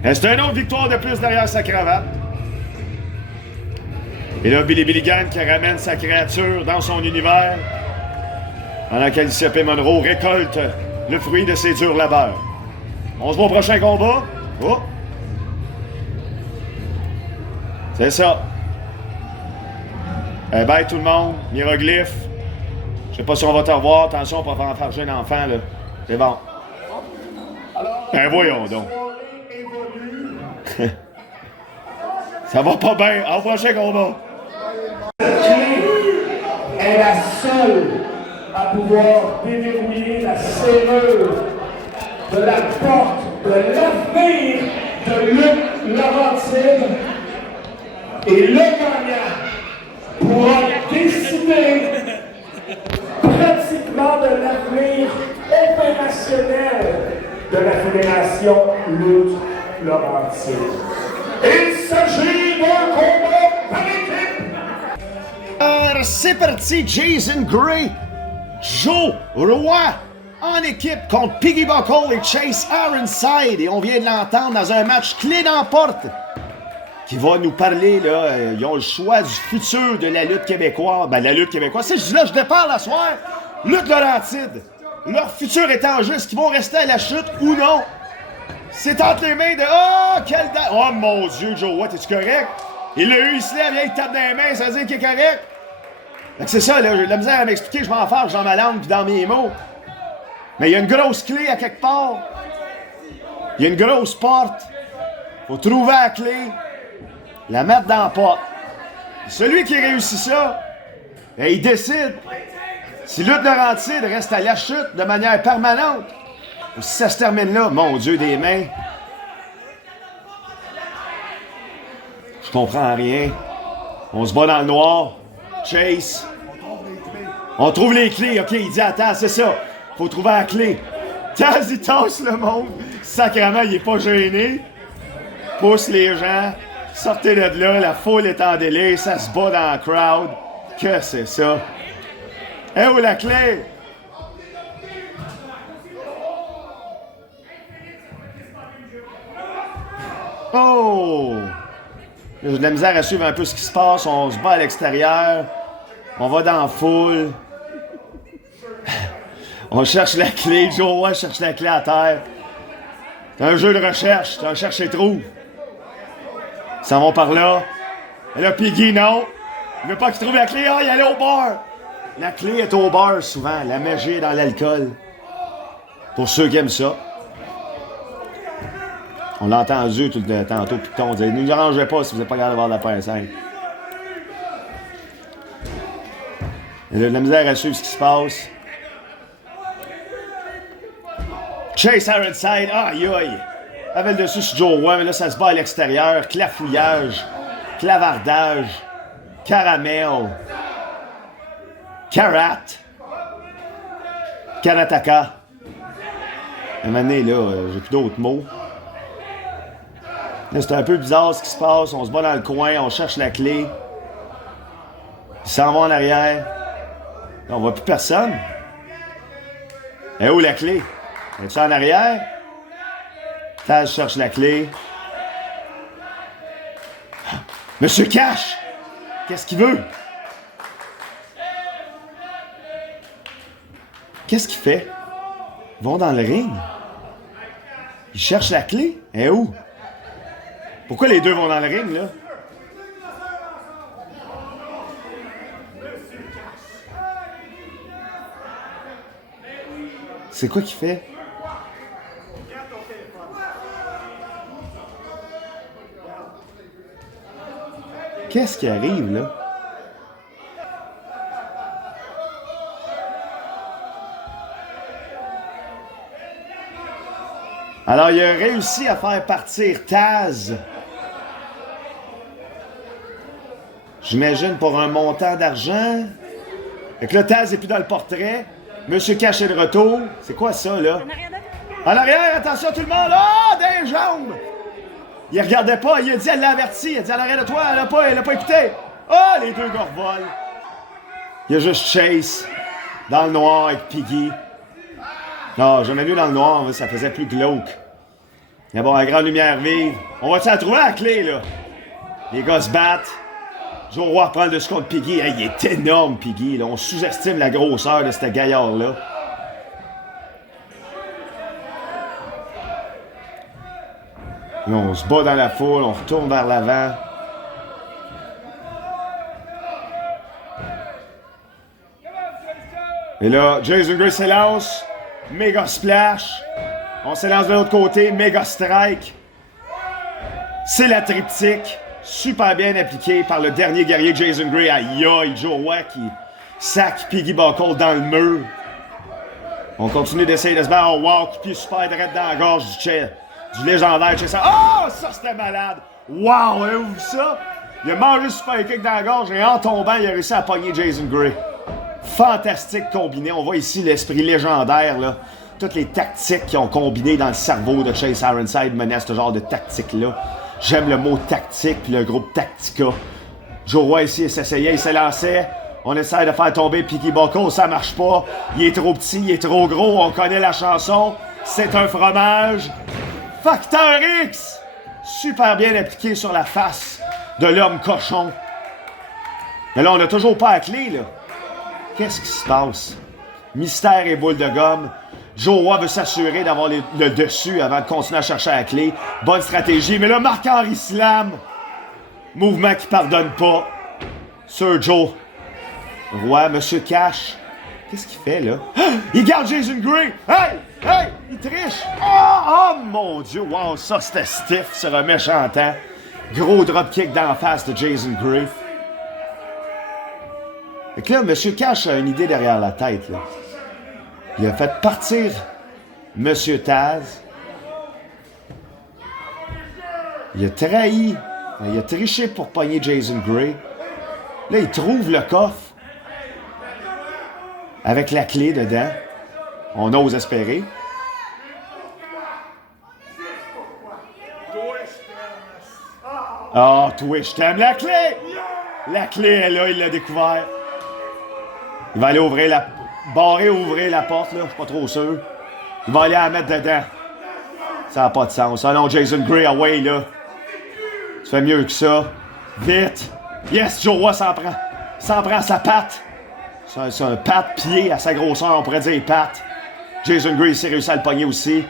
C'est une autre victoire de plus derrière sa cravate. Et là, Billy Billigan qui ramène sa créature dans son univers, pendant qu'Alicia P. Monroe récolte le fruit de ses durs labeurs. On se voit au prochain combat. Oh! C'est ça. Bye tout le monde. Myroglyphe. Je sais pas si on va te revoir. Attention, on va faire jouer un enfant, là. C'est bon. Ben voyons donc. Ça va pas bien. Au prochain combat. Est la seule à pouvoir déverrouiller la serrure de la porte de l'avenir de Luc Laurentide. Et le gagnant pourra décider pratiquement de l'avenir opérationnel de la Fédération Luc Laurentide. Il s'agit d'un combat par équipe. Alors, c'est parti, Jason Gray, Joe Roy, en équipe contre Piggy Buckle et Chase Ironside. Et on vient de l'entendre dans un match clé dans la porte qui va nous parler, là, ils ont le choix du futur de la lutte québécoise. Ben, la lutte québécoise, c'est là, je déparle la soir. Lutte Laurentide. Leur futur est en jeu. Est-ce qu'ils vont rester à la chute ou non? C'est entre les mains de... Oh, quelle date! Oh, mon Dieu, Joe Watt, es-tu correct? Il l'a eu, il se lève, il tape dans les mains, ça veut dire qu'il est correct? Fait que c'est ça, là, j'ai de la misère à m'expliquer, je m'en fâche dans ma langue puis dans mes mots. Mais il y a une grosse clé à quelque part. Il y a une grosse porte. Faut trouver la clé, la mettre dans la porte. Celui qui réussit ça, ben, il décide si Lutte Laurentide reste à la chute de manière permanente. Ou si ça se termine là, mon Dieu des mains. Je comprends rien. On se bat dans le noir. Chase. On trouve les clés. OK, il dit attends, c'est ça. Faut trouver la clé. Taz, il tasse le monde. Sacrément, il est pas gêné. Pousse les gens. Sortez de là. La foule est en délire. Ça se bat dans la crowd. Que c'est ça? Eh où la clé? Oh! J'ai de la misère à suivre un peu ce qui se passe. On se bat à l'extérieur. On va dans la foule. On cherche la clé. Joe Roy cherche la clé à terre. C'est un jeu de recherche. C'est un cherche et trouve. Ils s'en vont par là. Et là, Piggy, non. Il veut pas qu'il trouve la clé. Ah, il est allé au bar. La clé est au bar souvent. La magie est dans l'alcool. Pour ceux qui aiment ça. On l'a entendu tout le tantôt, puis on disait, ne nous arrangez pas si vous n'êtes pas capable de voir la pince. Il y a de la misère à suivre ce qui se passe. Chase Ironside, aïe aïe. Avait le dessus sur Joe Roy, mais là ça se bat à l'extérieur. Clafouillage, clavardage, caramel, carat, karataka. À un moment donné, là, j'ai plus d'autres mots. Là, c'est un peu bizarre ce qui se passe. On se bat dans le coin, on cherche la clé. Ils s'en vont en arrière. Là, on voit plus personne. Et où la clé? Es-tu en arrière? Taz cherche la clé. Monsieur Cash! Qu'est-ce qu'il veut? Qu'est-ce qu'il fait? Ils vont dans le ring. Ils cherchent la clé. Et où? Pourquoi les deux vont dans le ring, là? C'est quoi qu'il fait? Qu'est-ce qui arrive, là? Alors, il a réussi à faire partir Taz. J'imagine pour un montant d'argent. Fait que là, Taz n'est plus dans le portrait. Monsieur Cash est de retour. C'est quoi ça, là? En arrière, attention tout le monde! Ah, des jambes! Il regardait pas, il a dit, elle l'a averti. Il a dit, en arrière de toi, elle a pas écouté. Ah, les deux gars revolent. Il y a juste Chase, dans le noir, avec Piggy. Non, jamais vu dans le noir, ça faisait plus glauque. Mais bon, la grande lumière vive. On va-tu la trouver, la clé, là? Les gars se battent. Joe Roy reprend le dessus contre Piggy. Hey, il est énorme, Piggy. Là. On sous-estime la grosseur de ce gaillard-là. Là, on se bat dans la foule, on retourne vers l'avant. Et là, Jason Gray s'élance. Méga splash. On s'élance de l'autre côté. Méga strike. C'est la triptyque. Super bien appliquée par le dernier guerrier Jason Gray. Aïe aïe, Joe Roy qui sac Piggy Buckle dans le mur. On continue d'essayer de se battre. Oh wow, coup de pied super direct dans la gorge du légendaire Chase. Oh, ça c'était malade! Wow, avez-vous vu ça? Il a mangé super kick dans la gorge et en tombant, il a réussi à pogner Jason Gray. Fantastique combiné. On voit ici l'esprit légendaire, là. Toutes les tactiques qui ont combiné dans le cerveau de Chase Ironside menaient à ce genre de tactique-là. J'aime le mot tactique puis le groupe Tactica. Joe Roy ici, il s'essayait, il s'élançait. On essaie de faire tomber Piggy Buckle, ça marche pas. Il est trop petit, il est trop gros, on connaît la chanson. C'est un fromage. Facteur X! Super bien appliqué sur la face de l'homme cochon. Mais là, on n'a toujours pas la clé, là. Qu'est-ce qui se passe? Mystère et boule de gomme. Joe Roy veut s'assurer d'avoir le dessus avant de continuer à chercher la clé. Bonne stratégie, mais là, Marc-Henri Slam. Mouvement qui pardonne pas. Sir Joe Roy, Monsieur Cash. Qu'est-ce qu'il fait, là? Ah! Il garde Jason Gray! Hey! Hey! Il triche! Oh mon Dieu! Wow, ça, c'était stiff sur un méchant temps. Gros dropkick d'en face de Jason Gray. Fait que là, Monsieur Cash a une idée derrière la tête, là. Il a fait partir Monsieur Taz. Il a trahi. Il a triché pour pogner Jason Gray. Là, il trouve le coffre. Avec la clé dedans. On ose espérer. Ah, Twitch, t'aimes la clé! La clé est là, il l'a découvert. Il va aller barrer ouvrir la porte, là, je suis pas trop sûr. Il va aller la mettre dedans. Ça n'a pas de sens. Ah non, Jason Gray, away, là. Tu fais mieux que ça. Vite! Yes, Joe Roy s'en prend. S'en prend à sa patte. C'est un patte-pied à sa grosseur, on pourrait dire patte. Jason Gray s'est réussi à le pogner aussi.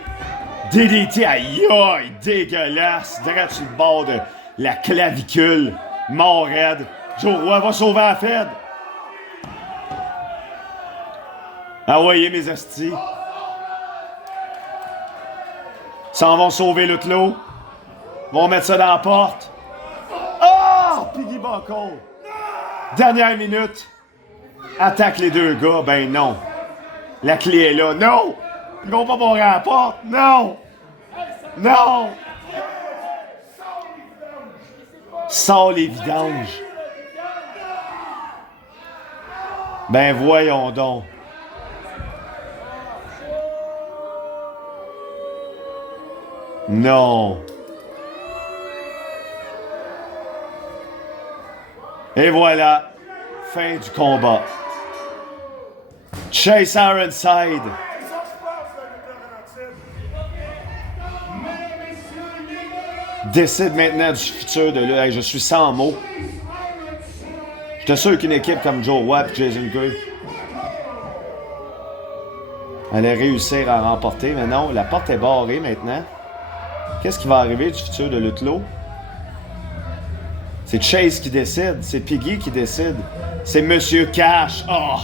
DDT, aïe aïe, dégueulasse. Direct sur le bord de la clavicule. Mort raide. Joe Roy va sauver la Fed. Ah ouais, mes hosties. S'en vont sauver le clos. Vont mettre ça dans la porte. Oh! Piggy Buckle. Dernière minute. Attaque les deux gars. Ben non. La clé est là. Non! Ils vont pas barrer la porte. Non! Non! Sors les vidanges. Ben voyons donc. Non. Et voilà. Fin du combat. Chase Ironside. Décide maintenant du futur de lui. Hey, je suis sans mots. J'étais sûr qu'une équipe comme Joe Roy et Jason Gray allait réussir à remporter, mais non, la porte est barrée maintenant. Qu'est-ce qui va arriver du futur de Lutlow? C'est Chase qui décide, c'est Piggy qui décide, c'est Monsieur Cash. Oh,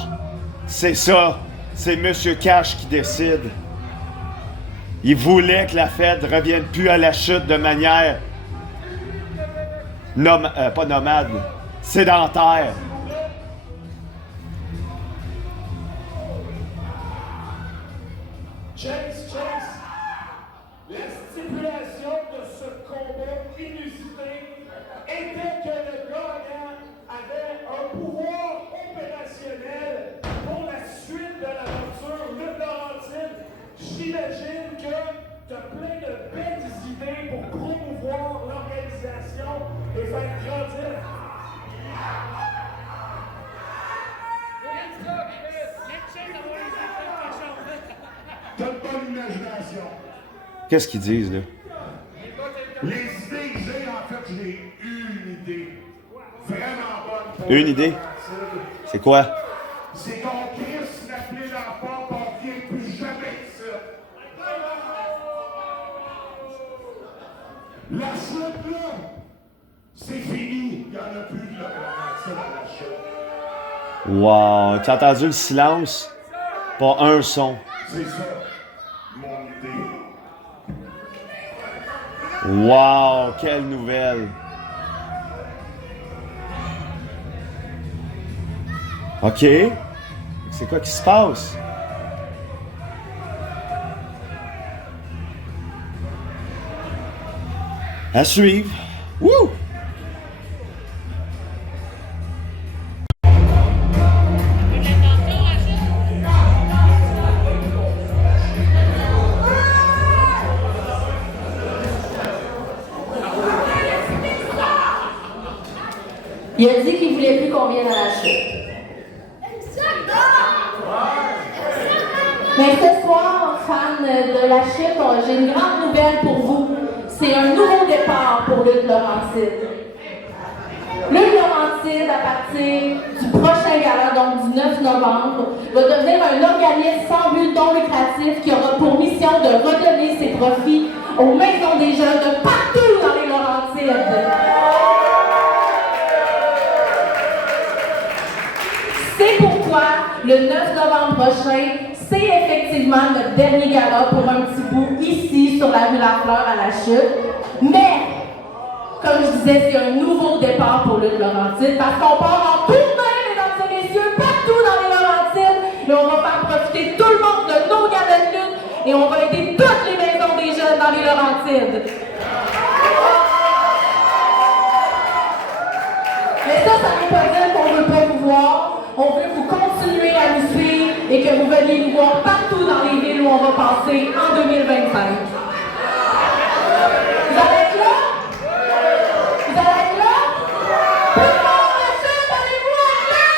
c'est ça, c'est Monsieur Cash qui décide. Il voulait que la Fed revienne plus à la chute de manière pas nomade, sédentaire. Chase, la stipulation de ce combat inusité était que le gagnant avait un pouvoir opérationnel pour la suite de l'aventure Lutte Laurentide. J'imagine que tu as plein de belles idées pour promouvoir l'organisation et faire grandir. T'as une bonne imagination. Qu'est-ce qu'ils disent, là? Les idées que j'ai, en fait, j'ai une idée. Vraiment bonne pour Une idée? C'est quoi? C'est qu'on crisse la clé dans la porte, on vient plus jamais de ça. La chute, là, c'est fini. Il n'y en a plus de ça dans la chute. Wow, tu as entendu le silence? Pas un son. C'est ça, mon idée. Wow, quelle nouvelle! OK. C'est quoi qui se passe? À suivre. Wouh! Il a dit qu'il voulait plus qu'on vienne à la chute. Mais ce soir, fans de la chute, j'ai une grande nouvelle pour vous. C'est un nouveau départ pour Lutte Laurentide. Lutte Laurentide, à partir du prochain gala, donc du 9 novembre, va devenir un organisme sans but non lucratif qui aura pour mission de redonner ses profits aux maisons des jeunes de partout dans les Laurentides. C'est pourquoi, le 9 novembre prochain, c'est effectivement notre dernier gala pour un petit bout ici, sur la rue Lafleur à la Chute. Mais, comme je disais, c'est un nouveau départ pour Lutte Laurentide parce qu'on part en tournée, mesdames et messieurs, partout dans les Laurentides. Et on va faire profiter tout le monde de nos galas de lutte et on va aider toutes les maisons des jeunes dans les Laurentides. Mais ça ne veut pas dire qu'on ne veut pas vous voir. On veut que vous continuez à nous suivre et que vous veniez nous voir partout dans les villes où on va passer en 2025. Vous allez être là? Vous allez être là? Tout le monde, la chute, allez-vous être là?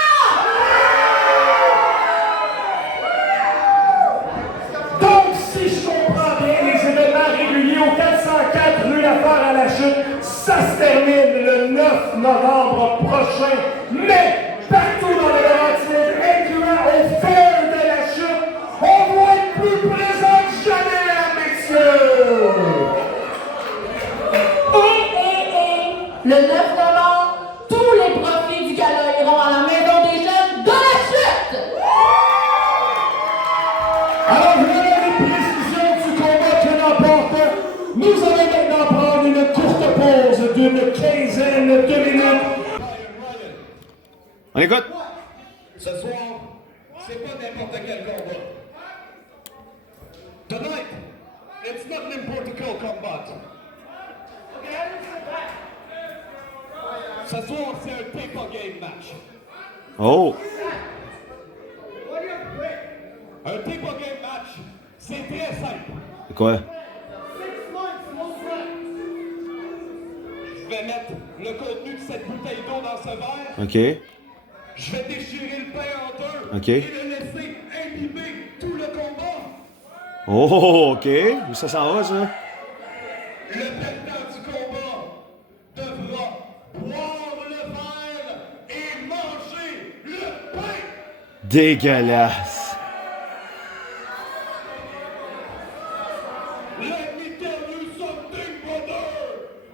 Donc, si je comprends bien, les événements réguliers au 404 rue Lafleur à la Chute, ça se termine le 9 novembre prochain. Mais, partout dans les Laurentides, incluant au fair de la Chute, on doit être plus présent que jamais, messieurs! Le 9 novembre, tous les profits du gala iront à la maison des jeunes de la Chute! Alors voilà les précisions du combat que l'emporte. Nous allons maintenant prendre une courte pause d'une quinzaine de minutes. On écoute. Ce soir, c'est pas n'importe quel combat. Tonight, it's not an important combat. Ce soir, c'est un paper game match. Oh! Un paper game match, c'est très simple. C'est quoi? Je vais mettre le contenu de cette bouteille d'eau dans ce verre. OK. Je vais déchirer le pain en deux OK. et le laisser imbiber tout le combat. Oh, OK. Où ça s'en va, ça? Le perdant du combat devra boire le verre et manger le pain. Dégueulasse. Let me tell you something, brother.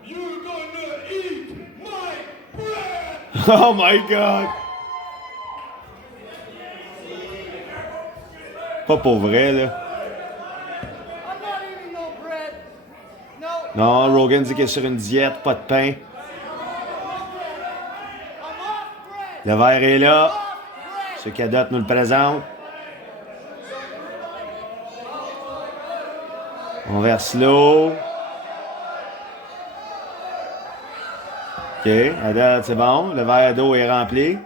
You're gonna eat my bread. Oh my God! Pas pour vrai, là. Non, Rogan dit qu'il est sur une diète, pas de pain. Le verre est là. Ce cadeau nous le présente. On verse l'eau. OK, à date, c'est bon. Le verre d'eau est rempli.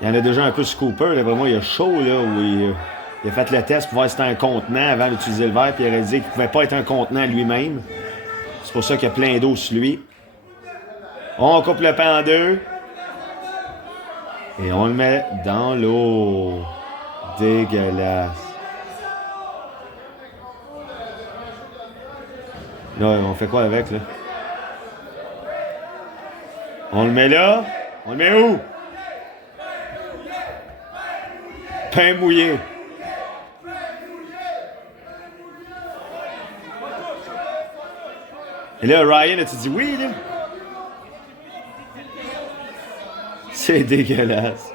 Il y en a déjà un peu sur Cooper. Là, vraiment, il a chaud, là, où il a fait le test pour voir si c'était un contenant avant d'utiliser le verre, puis il a dit qu'il ne pouvait pas être un contenant lui-même. C'est pour ça qu'il y a plein d'eau sur lui. On coupe le pain en deux. Et on le met dans l'eau. Dégueulasse. Là, on fait quoi avec, là? On le met là. On le met où? Pain mouillé. Et là, Ryan, as-tu dit oui, là? C'est dégueulasse.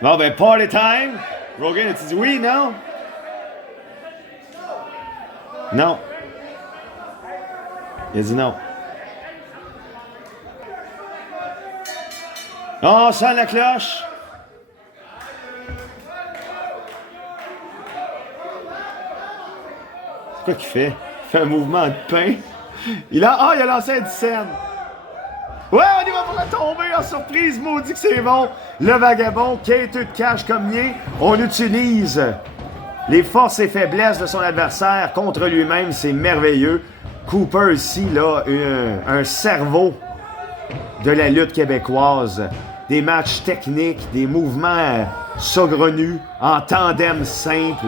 Bon, ben, party time. Rogan, as-tu dit oui, non? Non. Il a dit non. On sent la cloche. Qu'est-ce qu'il fait? Il fait un mouvement de pain. Il a lancé un scène. Ouais, on y va pour la tomber en surprise, maudit que c'est bon. Le vagabond, quêteux de cash comme nier, on utilise les forces et faiblesses de son adversaire contre lui-même, c'est merveilleux. Cooper ici, là, un cerveau de la lutte québécoise. Des matchs techniques, des mouvements saugrenus, en tandem simple.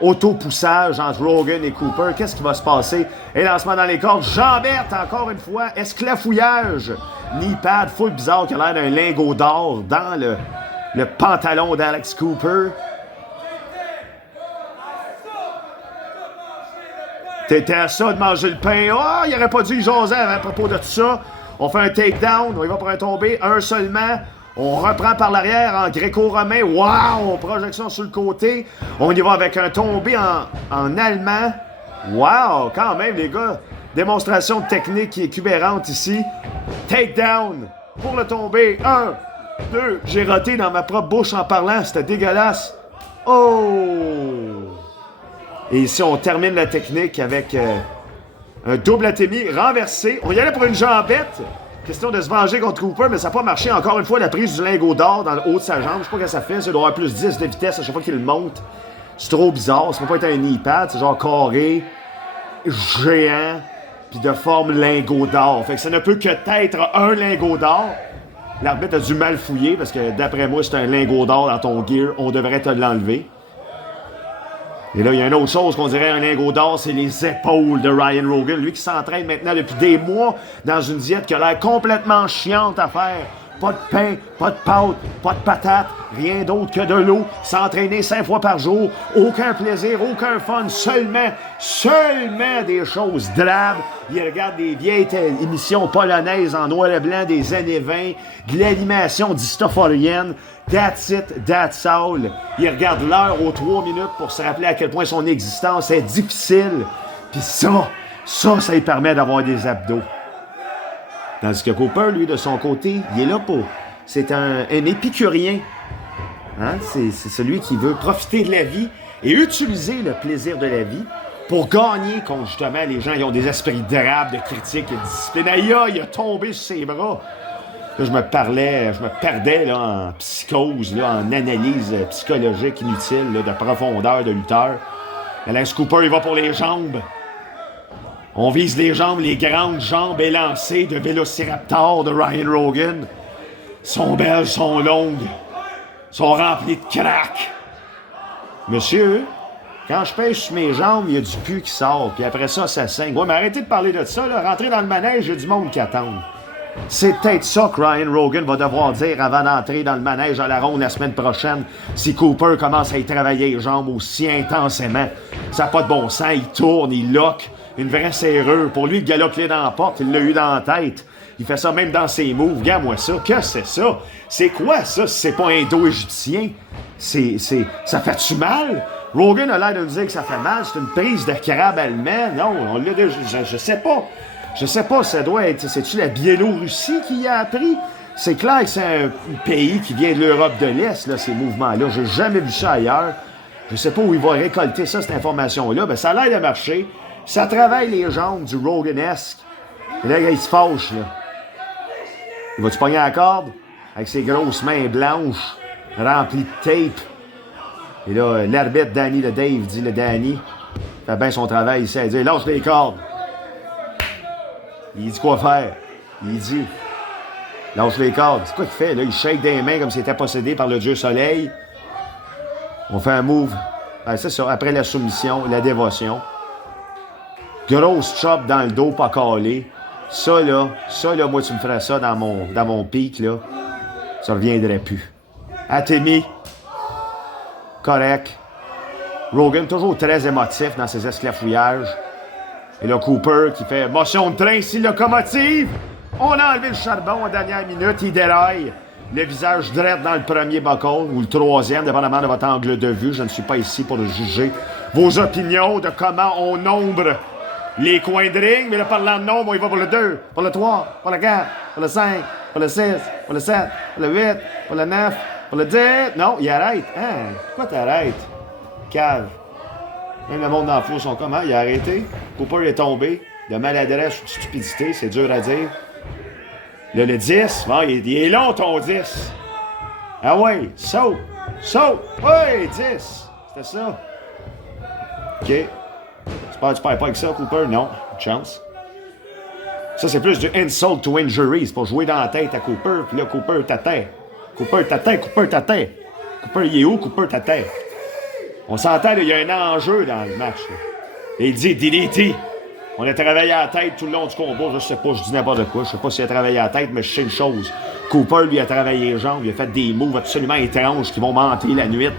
Autopoussage entre Rogan et Cooper. Qu'est-ce qui va se passer? Et lancement dans les cordes. Jambette, encore une fois. Esclafouillage. Knee pad, full bizarre, qui a l'air d'un lingot d'or dans le pantalon d'Alex Cooper. T'étais à ça de manger le pain. Oh, il aurait pas dû y jaser à propos de tout ça. On fait un takedown. On y va pour un tombé. Un seulement. On reprend par l'arrière en gréco-romain. Wow! Projection sur le côté. On y va avec un tombé en allemand. Wow! Quand même, les gars. Démonstration de technique qui est exubérante ici. Takedown pour le tombé. 1, 2. J'ai roté dans ma propre bouche en parlant. C'était dégueulasse. Oh! Et ici, on termine la technique avec un double atémie renversé. On y allait pour une jambette. Question de se venger contre Cooper, mais ça n'a pas marché. Encore une fois, la prise du lingot d'or dans le haut de sa jambe. Je sais pas ce que ça fait. Ça doit avoir plus 10 de vitesse à chaque fois qu'il le monte. C'est trop bizarre. Ça peut pas être un knee pad. C'est genre carré, géant, puis de forme lingot d'or. Fait que ça ne peut que être un lingot d'or. L'arbitre a dû mal fouiller parce que d'après moi, c'est un lingot d'or dans ton gear. On devrait te l'enlever. Et là, il y a une autre chose qu'on dirait un lingot d'or, c'est les épaules de Ryan Rogan. Lui qui s'entraîne maintenant depuis des mois dans une diète qui a l'air complètement chiante à faire. Pas de pain, pas de pâtes, pas de patates, rien d'autre que de l'eau. S'entraîner 5 fois par jour. Aucun plaisir, aucun fun. Seulement des choses drabes. Il regarde des vieilles émissions polonaises en noir et blanc des années 20. De l'animation dystoporienne. That's it, that's all. Il regarde l'heure aux 3 minutes pour se rappeler à quel point son existence est difficile. Puis ça lui permet d'avoir des abdos. Tandis que Cooper, lui, de son côté, il est là pour... C'est un épicurien. Hein? C'est celui qui veut profiter de la vie et utiliser le plaisir de la vie pour gagner contre, justement, les gens qui ont des esprits drabes, de critique et de discipline. Aïe, il a tombé sur ses bras. Là, je me perdais là, en psychose, là, en analyse psychologique inutile, là, de profondeur de lutteur. Alex Cooper, il va pour les jambes. On vise les jambes, les grandes jambes élancées de Vélociraptor de Ryan Rogan. Sont belles, sont longues, sont remplies de crack. Monsieur, quand je pêche sur mes jambes, il y a du pu qui sort, puis après ça, ça saigne. Ouais, mais arrêtez de parler de ça, là. Rentrez dans le manège, il y a du monde qui attend. C'est peut-être ça que Ryan Rogan va devoir dire avant d'entrer dans le manège à la ronde la semaine prochaine si Cooper commence à y travailler les jambes aussi intensément. Ça n'a pas de bon sens, il tourne, il lock, une vraie serrure. Pour lui, le gars clé dans la porte, il l'a eu dans la tête. Il fait ça même dans ses moves. Regarde-moi ça. Qu'est-ce que c'est ça? C'est quoi ça si c'est pas indo-égyptien? Ça fait-tu mal? Rogan a l'air de nous dire que ça fait mal. C'est une prise de crabe allemand. Non, on l'a déjà... Je sais pas. Je sais pas, ça doit être... C'est-tu la Biélorussie qui y a appris? C'est clair que c'est un pays qui vient de l'Europe de l'Est, là, ces mouvements-là. J'ai jamais vu ça ailleurs. Je sais pas où il va récolter ça, cette information-là. Ben, ça a l'air de marcher. Ça travaille les jambes du Roganesque. Et là, il se fâche, là. Il va-tu pogner la corde? Avec ses grosses mains blanches, remplies de tape. Et là, l'arbitre Danny le Dave dit, le Danny, fait bien son travail ici. Il dit, lâche les cordes. Il dit quoi faire? Il dit, lâche les cordes. C'est quoi qu'il fait, là? Il shake des mains comme s'il était possédé par le dieu soleil. On fait un move. Ben, c'est ça, après la soumission, la dévotion. Grosse chop dans le dos, pas calé. Ça, là, moi, tu me ferais ça dans mon pic, là. Ça reviendrait plus. Athémie. Correct. Rogan, toujours très émotif dans ses esclafouillages. Et là, Cooper qui fait motion de train ici, locomotive. On a enlevé le charbon en dernière minute. Il déraille. Le visage drette dans le premier bocal ou le troisième, dépendamment de votre angle de vue. Je ne suis pas ici pour juger vos opinions de comment on nombre les coins de ring, mais là, parlant de nombre, il va pour le 2, pour le 3, pour le 4, pour le 5, pour le 6, pour le 7, pour le 8, pour le 9, pour le 10. Non, il arrête. Hein? Pourquoi t'arrêtes? Cave. Même le monde dans la foule sont comme, ah, il a arrêté. Cooper est tombé. De maladresse ou de stupidité, c'est dur à dire. Là, le 10, bon, il est long ton 10. Ah ouais, saute, saute. Ouais, 10. C'était ça. OK. J'espère que tu perds pas avec ça, Cooper. Non, une chance. Ça, c'est plus du insult to injury. C'est pour jouer dans la tête à Cooper. Puis là, Cooper t'atteint. Cooper t'atteint, Cooper t'atteint. Cooper, il est où? Cooper t'atteint. On s'entend, il y a un enjeu dans le match. Là. Et il dit DDT. On a travaillé à la tête tout le long du combat. Je sais pas, je dis n'importe quoi. Je sais pas s'il a travaillé à la tête, mais je sais une chose. Cooper, lui, a travaillé les jambes. Il a fait des moves absolument étranges qui vont monter la nuit.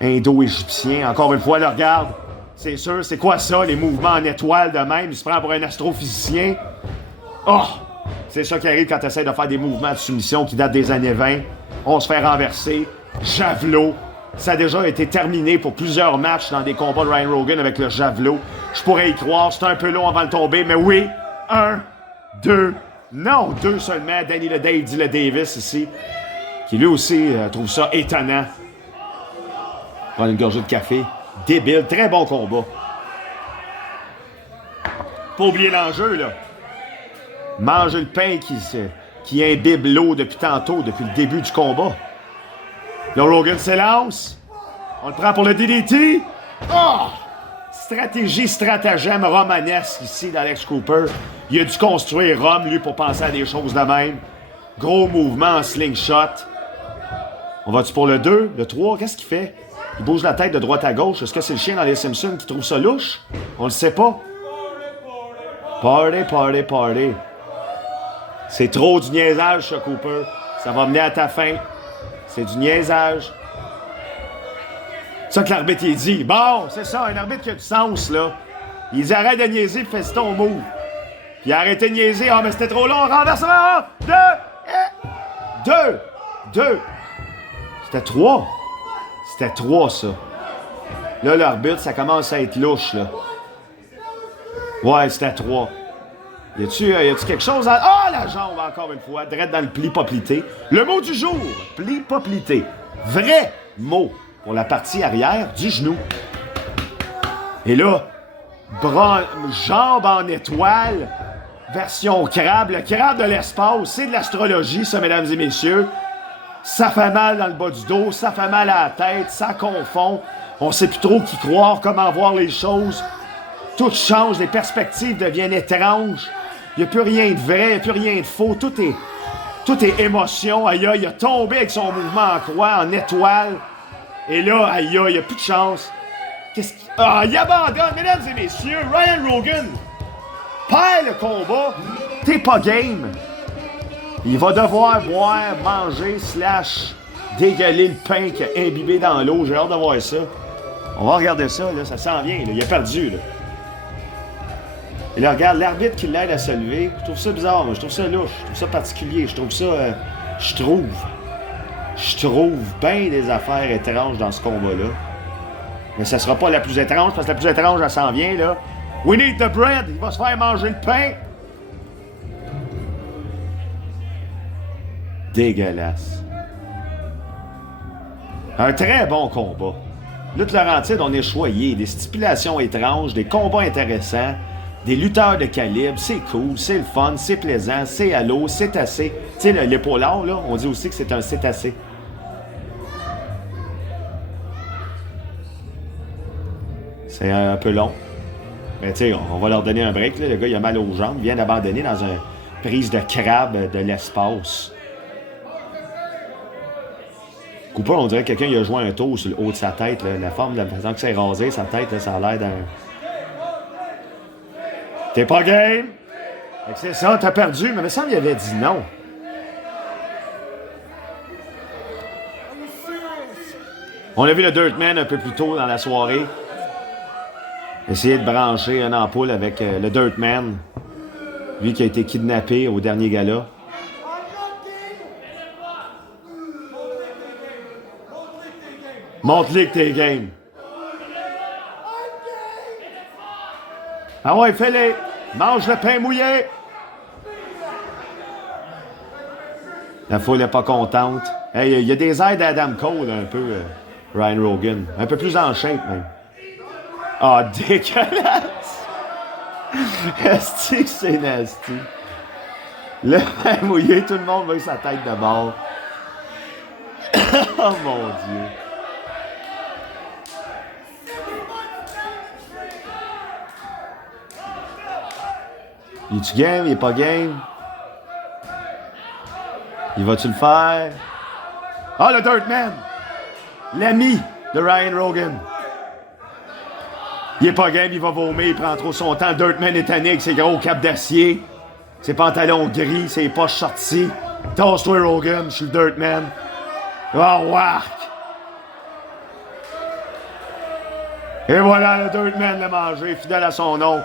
Indo-égyptien. Encore une fois, là, regarde. C'est sûr, c'est quoi ça, les mouvements en étoile de même? Il se prend pour un astrophysicien. Oh! C'est ça qui arrive quand tu essaies de faire des mouvements de soumission qui datent des années 20. On se fait renverser. Javelot. Ça a déjà été terminé pour plusieurs matchs dans des combats de Ryan Rogan avec le javelot. Je pourrais y croire, c'est un peu long avant de tomber, mais oui, 1, 2, non, 2 seulement. Danny le Dave dit le Davis ici, qui lui aussi trouve ça étonnant. Prendre une gorgée de café. Débile, très bon combat. Pas oublier l'enjeu, là. Manger le pain qui imbibe l'eau depuis tantôt, depuis le début du combat. Là, Rogan s'élance. On le prend pour le DDT. Oh! Stratégie, stratagème romanesque ici d'Alex Cooper. Il a dû construire Rome, lui, pour penser à des choses de même. Gros mouvement en slingshot. On va-tu pour le 2, le 3? Qu'est-ce qu'il fait? Il bouge la tête de droite à gauche. Est-ce que c'est le chien dans les Simpsons qui trouve ça louche? On le sait pas. Party, party, party. C'est trop du niaisage, ça, Cooper. Ça va mener à ta fin. C'est du niaisage. C'est ça que l'arbitre il dit. Bon, c'est ça, un arbitre qui a du sens, là. Il dit arrête de niaiser, fais ton move. Puis il a arrêté de niaiser. Ah, mais c'était trop long, renversement. 2. C'était 3. C'était 3, ça. Là, l'arbitre, ça commence à être louche, là. Ouais, c'était 3. Y a-tu quelque chose à... Ah, la jambe, encore une fois, direct dans le pli poplité. Le mot du jour, pli poplité. Vrai mot pour la partie arrière du genou. Et là, jambe en étoile, version crabe. Le crabe de l'espace, c'est de l'astrologie, ça, mesdames et messieurs. Ça fait mal dans le bas du dos, ça fait mal à la tête, ça confond. On sait plus trop qui croire, comment voir les choses. Tout change, les perspectives deviennent étranges. Il n'y a plus rien de vrai, il n'y a plus rien de faux. Tout est émotion. Aïe, il a tombé avec son mouvement en croix, en étoile. Et là, aïe, il n'y a plus de chance. Qu'est-ce qu'il... Ah, il abandonne, mesdames et messieurs. Ryan Rogan perd le combat. T'es pas game. Il va devoir boire, manger, / dégueuler le pain qu'il a imbibé dans l'eau. J'ai hâte de voir ça. On va regarder ça, là. Ça s'en vient, là. Il a perdu, là. Et là, regarde, l'arbitre qui l'aide à se lever. Je trouve ça bizarre, moi. Je trouve ça louche. Je trouve ça particulier. Je trouve ça... Je trouve bien des affaires étranges dans ce combat-là. Mais ça sera pas la plus étrange, parce que la plus étrange, elle s'en vient, là. We need the bread. Il va se faire manger le pain. Dégueulasse. Un très bon combat. Lutte Laurentide, on est choyé. Des stipulations étranges, des combats intéressants, des lutteurs de calibre. C'est cool, c'est le fun, c'est plaisant, c'est à l'eau, c'est assez. Tu sais, l'épaulard, là, on dit aussi que c'est un cétacé. C'est un peu long. Mais tu sais, on va leur donner un break. Là. Le gars, il a mal aux jambes. Il vient d'abandonner dans une prise de crabe de l'espace. Cooper, on dirait que quelqu'un il a joué un tour sur le haut de sa tête. Là. La forme, la façon que c'est rasé, sa tête, là, ça a l'air d'un... T'es pas game? C'est ça, t'as perdu. Mais il me semble qu'il avait dit non. On a vu le Dirtman un peu plus tôt dans la soirée. Essayer de brancher une ampoule avec le Dirtman. Lui qui a été kidnappé au dernier gala. Montre-les que t'es game. Ah ouais, fais-les. Mange le pain mouillé. La foule n'est pas contente. Hey, il y a des airs d'Adam Cole un peu. Ryan Rogan. Un peu plus en shape, même. Ah, dégueulasse! Esti, c'est nasty. Le main mouillé, tout le monde veut sa tête de mort. Oh mon Dieu. Il est-tu game? Il est pas game? Il va-tu le faire? Ah, le Dirtman! L'ami de Ryan Rogan. Il est pas game, il va vomir, il prend trop son temps. Dirtman est tanné avec ses gros capes d'acier, ses pantalons gris, ses poches sorties. Tasse-toi, Rogan, je suis le Dirtman. Oh, wark! Et voilà, le Dirtman l'a mangé, fidèle à son nom.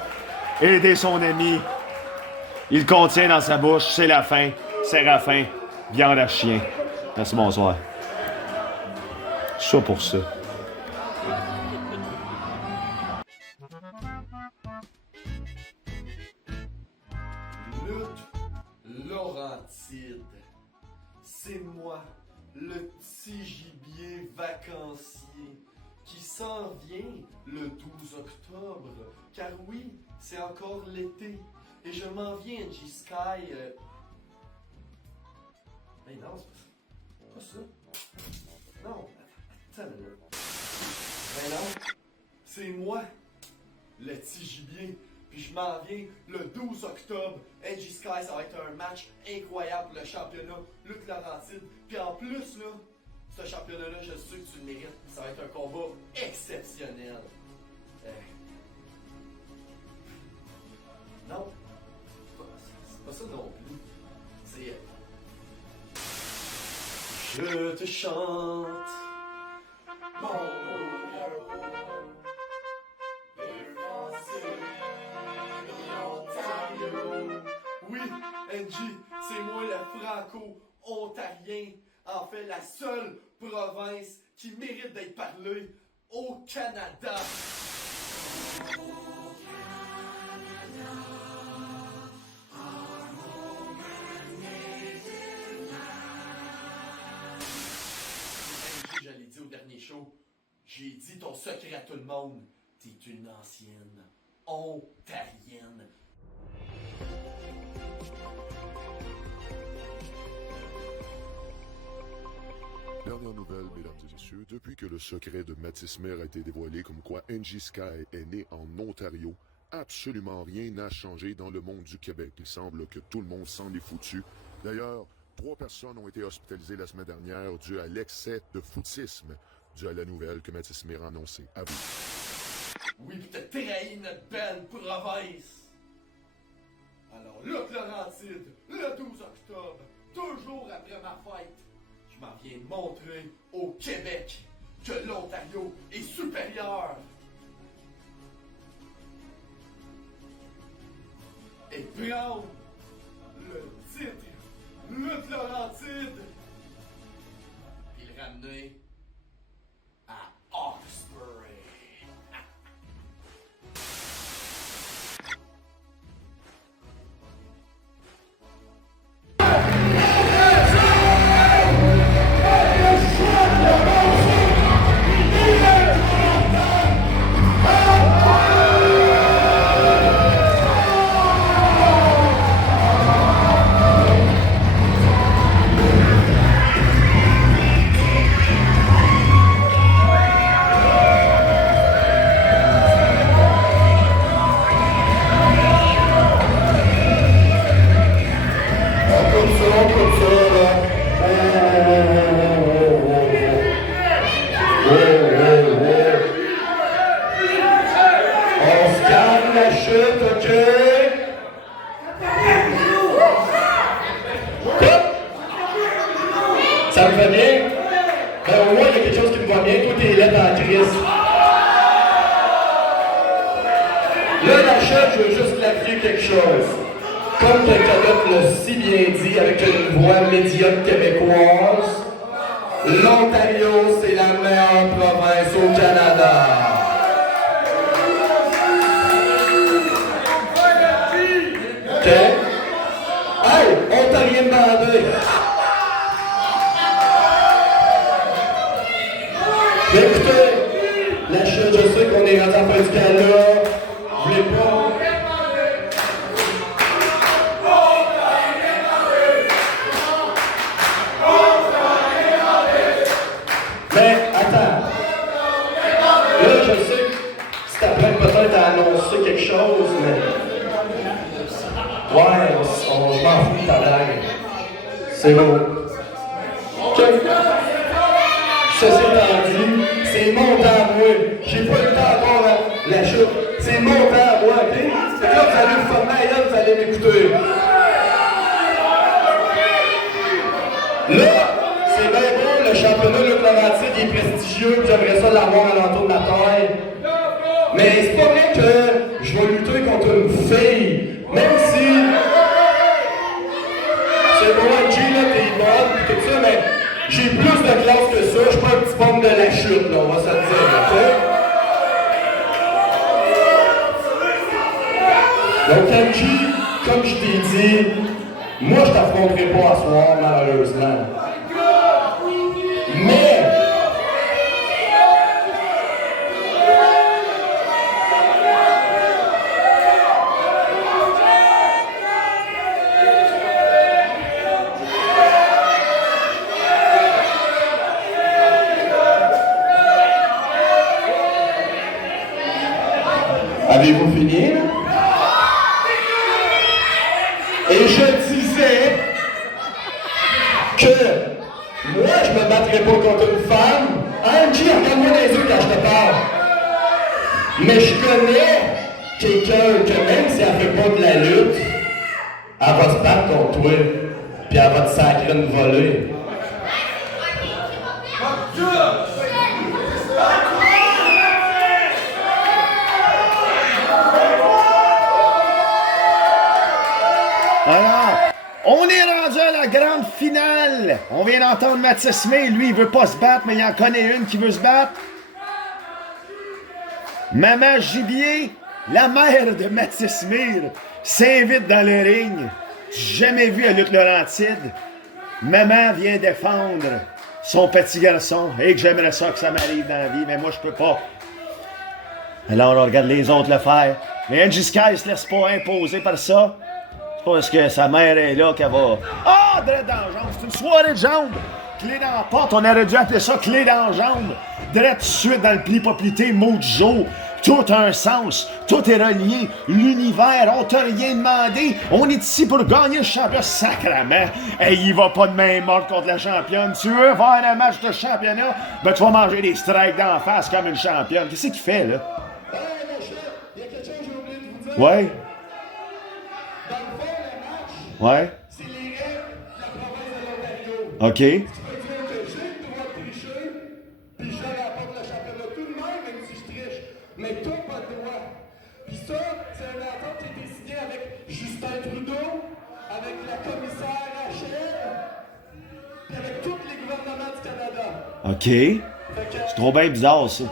Aider son ami. Il le contient dans sa bouche, c'est la fin. Séraphin, viande à chien. Merci, bonsoir. Ça pour ça. Lutte Laurentide. C'est moi, le petit gibier vacancier, qui s'en vient le 12 octobre. Car oui, c'est encore l'été. Et je m'en viens à G-Sky. Mais non, c'est pas ça. Non, attends là. Mais non, c'est moi, le petit gibier. Puis je m'en viens le 12 octobre. NG Sky, ça va être un match incroyable pour le championnat Lutte Laurentide. Puis en plus, là, ce championnat-là, je sais que tu le mérites. Ça va être un combat exceptionnel. Non, c'est pas ça non plus. C'est... Je te chante mon oui, NG, c'est moi le franco-ontarien. En fait, la seule province qui mérite d'être parlée au Canada. Je l'ai dit au dernier show, j'ai dit ton secret à tout le monde. T'es une ancienne ontarienne. Dernière nouvelle, mesdames et messieurs, depuis que le secret de Mattismer a été dévoilé comme quoi NG Sky est né en Ontario, absolument rien n'a changé dans le monde du Québec. Il semble que tout le monde s'en est foutu. D'ailleurs, 3 personnes ont été hospitalisées la semaine dernière dû à l'excès de footisme, dû à la nouvelle que Mattismer a annoncée. À vous. Oui, pis t'as trahi notre belle province. Alors, Lutte Laurentide, le 12 octobre, toujours après ma fête, je m'en viens de montrer au Québec que l'Ontario est supérieur. Et prendre le titre Lutte Laurentide et le ramener à Hawkesbury. Ça me va bien? Ben au moins il y a quelque chose qui me va bien, toi t'es laid en crise. Là la chef, je veux juste clarifier quelque chose. Comme Cadotte l'a si bien dit avec une voix médiocre québécoise, l'Ontario c'est la meilleure province au Canada. OK? Hey, Ontarien bandé! Mais écoutez, la chute, je sais qu'on est rendu à la fin du gala. Vous voulez pas. Mais attends. Là, je sais que tu t'apprêtes peut-être à annoncer quelque chose, mais. Ouais, je m'en fous de ta blague. C'est beau. OK. Ceci étant dit, c'est mon temps à moi. J'ai pas eu le temps encore la chute. C'est mon temps à moi, OK? Fait que là, vous allez vous former à elle, vous allez m'écouter. Là, c'est bien beau, le championnat Luc Laurentide il est prestigieux, puis j'aimerais ça l'avoir à l'entour de ma taille. Mais c'est pas vrai que je vais lutter contre une fille, même si... C'est bon, Angie, là, t'es bonne, pis tout ça, mais j'ai plus de classe que ça, je suis pas un petit pomme de la chute, là, on va se le dire, OK? Donc, Angie, comme je t'ai dit, moi, je t'affronterai pas à soir, malheureusement. Mais... Avez-vous fini, là? Et je disais que moi, je me battrais pas contre une femme. Angie, regarde-moi dans les yeux quand je te parle. Mais je connais quelqu'un que même si elle fait pas de la lutte, elle va se battre contre toi, puis elle va te sacrer une volée. Alors, on est rendu à la grande finale. On vient d'entendre Mathis May. Lui, il veut pas se battre, mais il en connaît une qui veut se battre. Maman Gibier, la mère de Mathis May, s'invite dans le ring. Jamais vu à Luc Laurentide. Maman vient défendre son petit garçon. Et que j'aimerais ça que ça m'arrive dans la vie, mais moi, je peux pas. Alors, on regarde les autres le faire. Mais Angie Sky se laisse pas imposer par ça. Parce que sa mère est là qu'elle va... Ah! Drette dans la jambe! C'est une soirée de jambes! Clé dans la porte, on aurait dû appeler ça clé dans la jambe. Drette tout de suite dans le pli-pas-plité, mot du jour. Tout a un sens, tout est relié. L'univers, on t'a rien demandé. On est ici pour gagner le championnat sacrament. Et il va pas de main morte contre la championne. Tu veux voir un match de championnat? Ben tu vas manger des strikes d'en face comme une championne. Qu'est-ce qu'il fait, là? Hey, mon chef, il y a quelque chose que j'ai oublié de vous dire. Ouais? Dans le fond, le match, Ouais? c'est les règles de la province de l'Ontario. OK. Tu peux dire que j'ai le droit de tricher, puis je rapporte le championnat tout de même si je triche. Mais toi, pas le droit. Puis ça, c'est un accord qui a été signé avec Justin Trudeau, avec la commissaire Rachel, puis avec tous les gouvernements du Canada. OK. C'est trop bien bizarre, ça.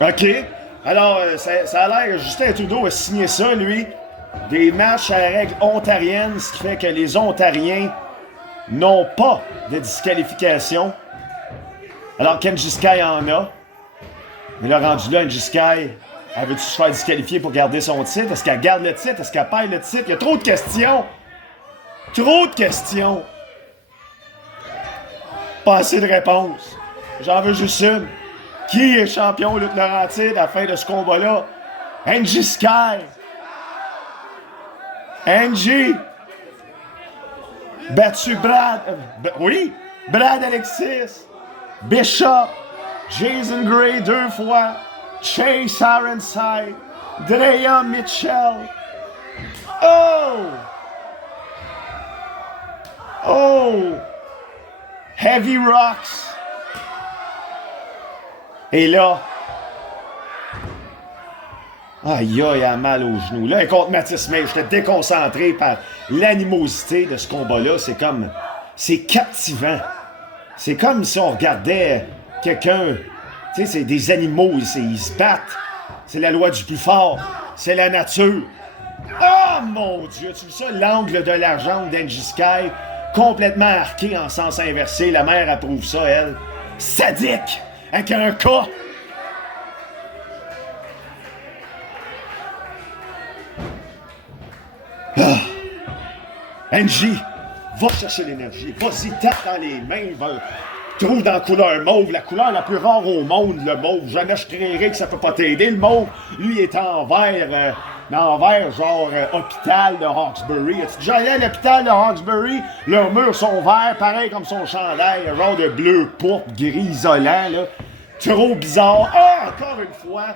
OK. Alors, ça a l'air que Justin Trudeau a signé ça, lui. Des matchs à la règle ontarienne, ce qui fait que les Ontariens n'ont pas de disqualification. Alors qu'Angie Sky en a. Mais là, rendu là, Angie Sky, elle veut-tu se faire disqualifier pour garder son titre? Est-ce qu'elle garde le titre? Est-ce qu'elle perd le titre? Il y a trop de questions. Trop de questions. Pas assez de réponses. J'en veux juste une. Qui est champion Luc Laurentide à la fin de ce combat-là? Angie Sky. Angie. Battu Brad. Oui. Brad Alexis. Bishop. Jason Gray 2 fois. Chase Ironside. Drea Mitchell. Oh! Oh! Heavy Rocks. Et là, aïe, elle a mal aux genoux. Là, contre Mathis May, j'étais déconcentré par l'animosité de ce combat-là. C'est captivant. C'est comme si on regardait quelqu'un, tu sais, c'est des animaux, ils se battent. C'est la loi du plus fort. C'est la nature. Oh mon Dieu, tu vois ça, l'angle de la jambe d'Angie Sky, complètement arqué en sens inversé. La mère approuve ça, elle. sadique avec un cas. Angie, va chercher l'énergie. Vas-y, tape dans les mains. Trouve dans la couleur mauve, la couleur la plus rare au monde, le mauve. Jamais je créerais que ça peut pas t'aider. Le mauve, lui, est en vert, genre hôpital de Hawkesbury. As-tu déjà allé à l'hôpital de Hawkesbury? Leurs murs sont verts, pareil comme son chandail, un genre de bleu, pourpre, gris, isolant, là. Trop bizarre. Ah, encore une fois.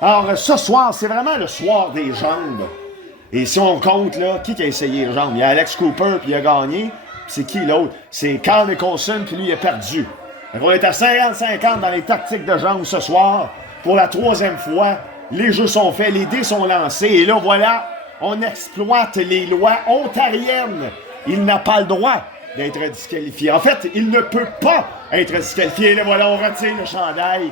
Alors, ce soir, c'est vraiment le soir des jambes. Et si on compte, là, qui a essayé les jambes? Il y a Alex Cooper, puis il a gagné. Puis c'est qui l'autre? C'est Carl Nicholson, puis lui, il a perdu. On est à 50-50 dans les tactiques de jambes ce soir. Pour la 3e fois, les jeux sont faits, les dés sont lancés. Et là, voilà, on exploite les lois ontariennes. Il n'a pas le droit d'être disqualifié. En fait, il ne peut pas être disqualifié. Et là, voilà, on retire le chandail.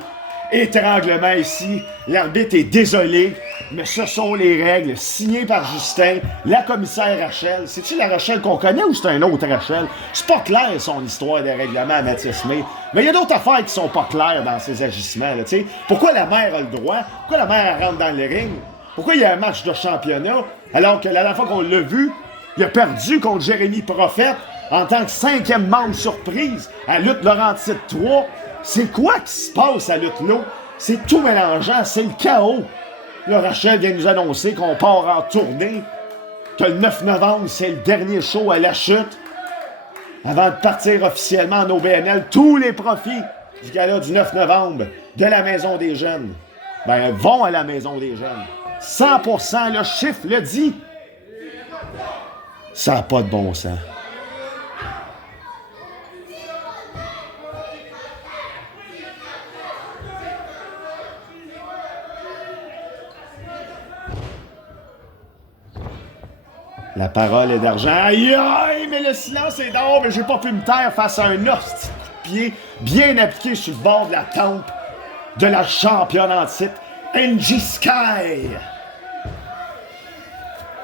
Étranglement ici. L'arbitre est désolé, mais ce sont les règles signées par Justin, la commissaire Rachel. C'est-tu la Rachel qu'on connaît ou c'est un autre Rachel? C'est pas clair son histoire de règlement à Mathis May. Mais il y a d'autres affaires qui sont pas claires dans ses agissements. Là, t'sais. Pourquoi la mère a le droit? Pourquoi la mère elle rentre dans le ring? Pourquoi il y a un match de championnat alors que la dernière fois qu'on l'a vu, il a perdu contre Jérémy Prophète en tant que 5e membre surprise à Lutte Laurentide 3. C'est quoi qui se passe à Lutte Là? C'est tout mélangeant, c'est le chaos. Là, Rachel vient nous annoncer qu'on part en tournée, que le 9 novembre, c'est le dernier show à la chute. Avant de partir officiellement en OBNL, tous les profits du gala du 9 novembre de la Maison des Jeunes, vont à la Maison des Jeunes. 100%, le chiffre le dit. Ça n'a pas de bon sens. La parole est d'argent. Aïe, aïe, mais le silence est d'or, mais j'ai pas pu me taire face à un hostie de coup de pied bien appliqué sur le bord de la tempe de la championne en titre, Angie Sky.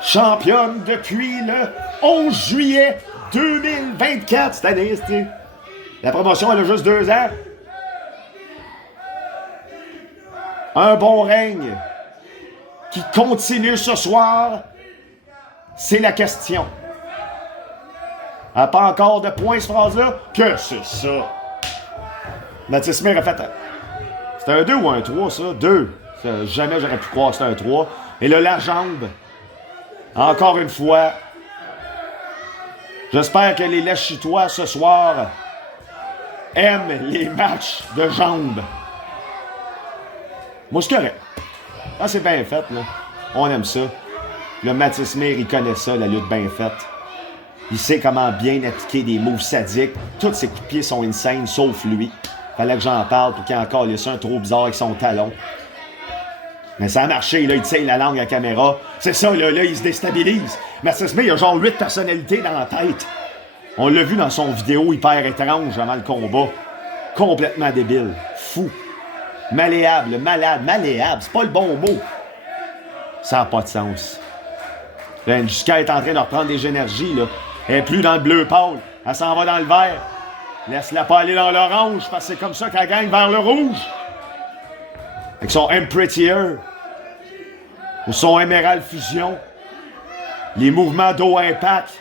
Championne depuis le 11 juillet 2024. Cette année, c'était... La promotion, elle a juste 2 ans. Un bon règne qui continue ce soir. C'est la question. Elle n'a pas encore de points, cette phrase-là? Que c'est ça? Mathis May a fait... C'était un 2 ou un 3, ça? 2. Jamais j'aurais pu croire que c'était un 3. Et là, la jambe. Encore une fois. J'espère que les lèche-toi ce soir aiment les matchs de jambes. Moi, c'est correct. Ah, c'est bien fait, là. On aime ça. Le Mathis May, il connaît ça, la lutte bien faite. Il sait comment bien appliquer des moves sadiques. Tous ses coups de pied sont insane, sauf lui. Fallait que j'en parle pour qu'il ait encore laissé un trop bizarre avec son talon. Mais ça a marché, là, il tire la langue à la caméra. C'est ça, là, il se déstabilise. Mathis May, il a genre 8 personnalités dans la tête. On l'a vu dans son vidéo hyper étrange avant le combat. Complètement débile. Fou. Malléable, malade, malléable. C'est pas le bon mot. Ça n'a pas de sens. Angie Sky est en train de reprendre des énergies, là. Elle n'est plus dans le bleu pâle. Elle s'en va dans le vert. Laisse-la pas aller dans l'orange, parce que c'est comme ça qu'elle gagne vers le rouge. Avec son Prettier. Ou son Emerald Fusion. Les mouvements d'eau impact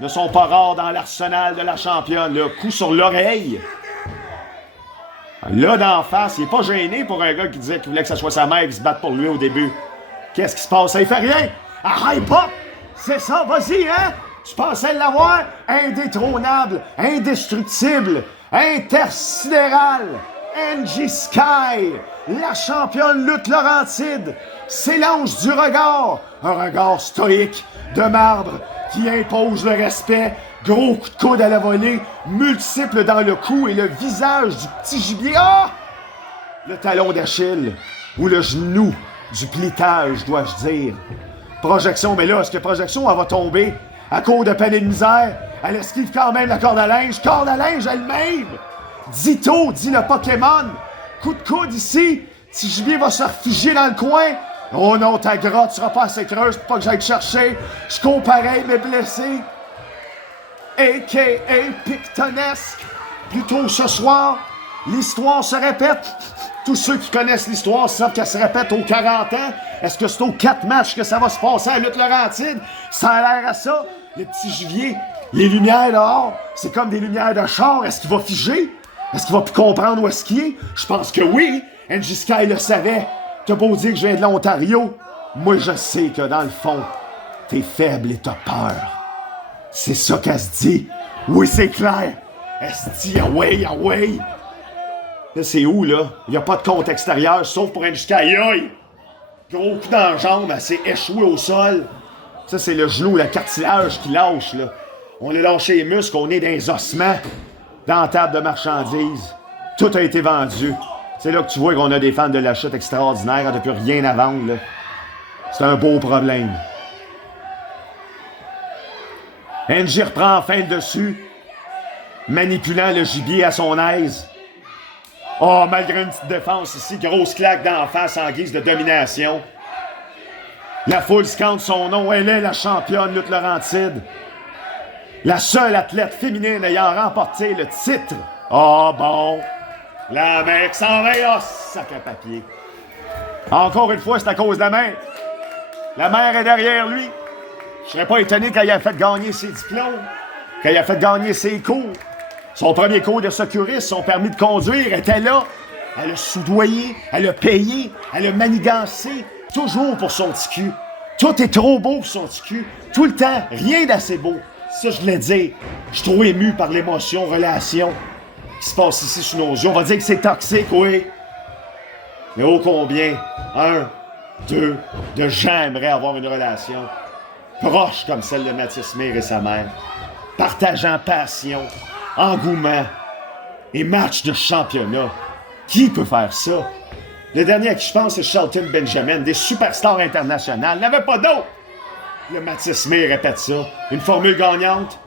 ne sont pas rares dans l'arsenal de la championne. Le coup sur l'oreille. Là, d'en face, il n'est pas gêné pour un gars qui disait qu'il voulait que ce soit sa mère qui se batte pour lui au début. Qu'est-ce qui se passe? Ça, il fait rien! Ah, hype up! C'est ça, vas-y, hein? Tu pensais l'avoir? Indétrônable, indestructible, intersidéral, Angie Sky, la championne lutte Laurentide, s'élance du regard, un regard stoïque, de marbre, qui impose le respect, gros coup de coude à la volée, multiples dans le cou et le visage du petit gibier. Ah! Le talon d'Achille, ou le genou du plitage, dois-je dire. Projection, mais là, est-ce que Projection, elle va tomber à cause de peine et de misère? Elle esquive quand même la corde à linge elle-même! Ditto, dit le Pokémon. Coup de coude ici, petit gibier va se refugier dans le coin. Oh non, ta grotte sera pas assez creuse pour pas que j'aille te chercher. Je comparais mes blessés. A.K.A. Pictonesque. Plus tôt ce soir, L'histoire se répète. Tous ceux qui connaissent l'histoire savent qu'elle se répète aux 40 ans. Est-ce que c'est aux 4 matchs que ça va se passer à Lutte Laurentide? Ça a l'air à ça. Le petit Givier, les lumières dehors, c'est comme des lumières de char. Est-ce qu'il va figer? Est-ce qu'il va plus comprendre où est-ce qu'il est? Je pense que oui. NJ Sky le savait. T'as beau dire que je viens de l'Ontario. Moi, je sais que dans le fond, t'es faible et t'as peur. C'est ça qu'elle se dit. Oui, c'est clair. Elle se dit, away, away. Là, c'est où, là? Il n'y a pas de compte extérieur, sauf pour NJ Sky. Aïe! Gros coup dans la jambe, elle s'est échouée au sol. Ça, c'est le genou, le cartilage qui lâche, là. On a lâché les muscles, on est dans les ossements, dans la table de marchandises. Tout a été vendu. C'est là que tu vois qu'on a des fans de la chute extraordinaire, on n'a plus rien à vendre, là. C'est un beau problème. NJ reprend enfin le dessus, manipulant le gibier à son aise. Oh, malgré une petite défense ici, grosse claque d'en face en guise de domination. La foule scande son nom, elle est la championne Lutte Laurentide. La seule athlète féminine ayant remporté le titre. Oh bon, la mère s'en va, oh, sac à papier. Encore une fois, c'est à cause de la mère. La mère est derrière lui. Je serais pas étonné quand il a fait gagner ses diplômes, quand il a fait gagner ses cours. Son premier cours de secouriste, son permis de conduire était là. Elle a soudoyé, elle a payé, elle a manigancé, toujours pour son petit cul. Tout est trop beau pour son petit cul. Tout le temps, rien d'assez beau. Ça, je voulais dire. Je suis trop ému par l'émotion, relation qui se passe ici sous nos yeux. On va dire que c'est toxique, oui. Mais ô combien, 1, 2, de gens aimeraient avoir une relation proche comme celle de Mathis Mir et sa mère, partageant passion, engouement et match de championnat. Qui peut faire ça? Le dernier à qui je pense, c'est Shelton Benjamin, des superstars internationales. Il n'avait pas d'autre. Le Mathis Mir répète ça. Une formule gagnante?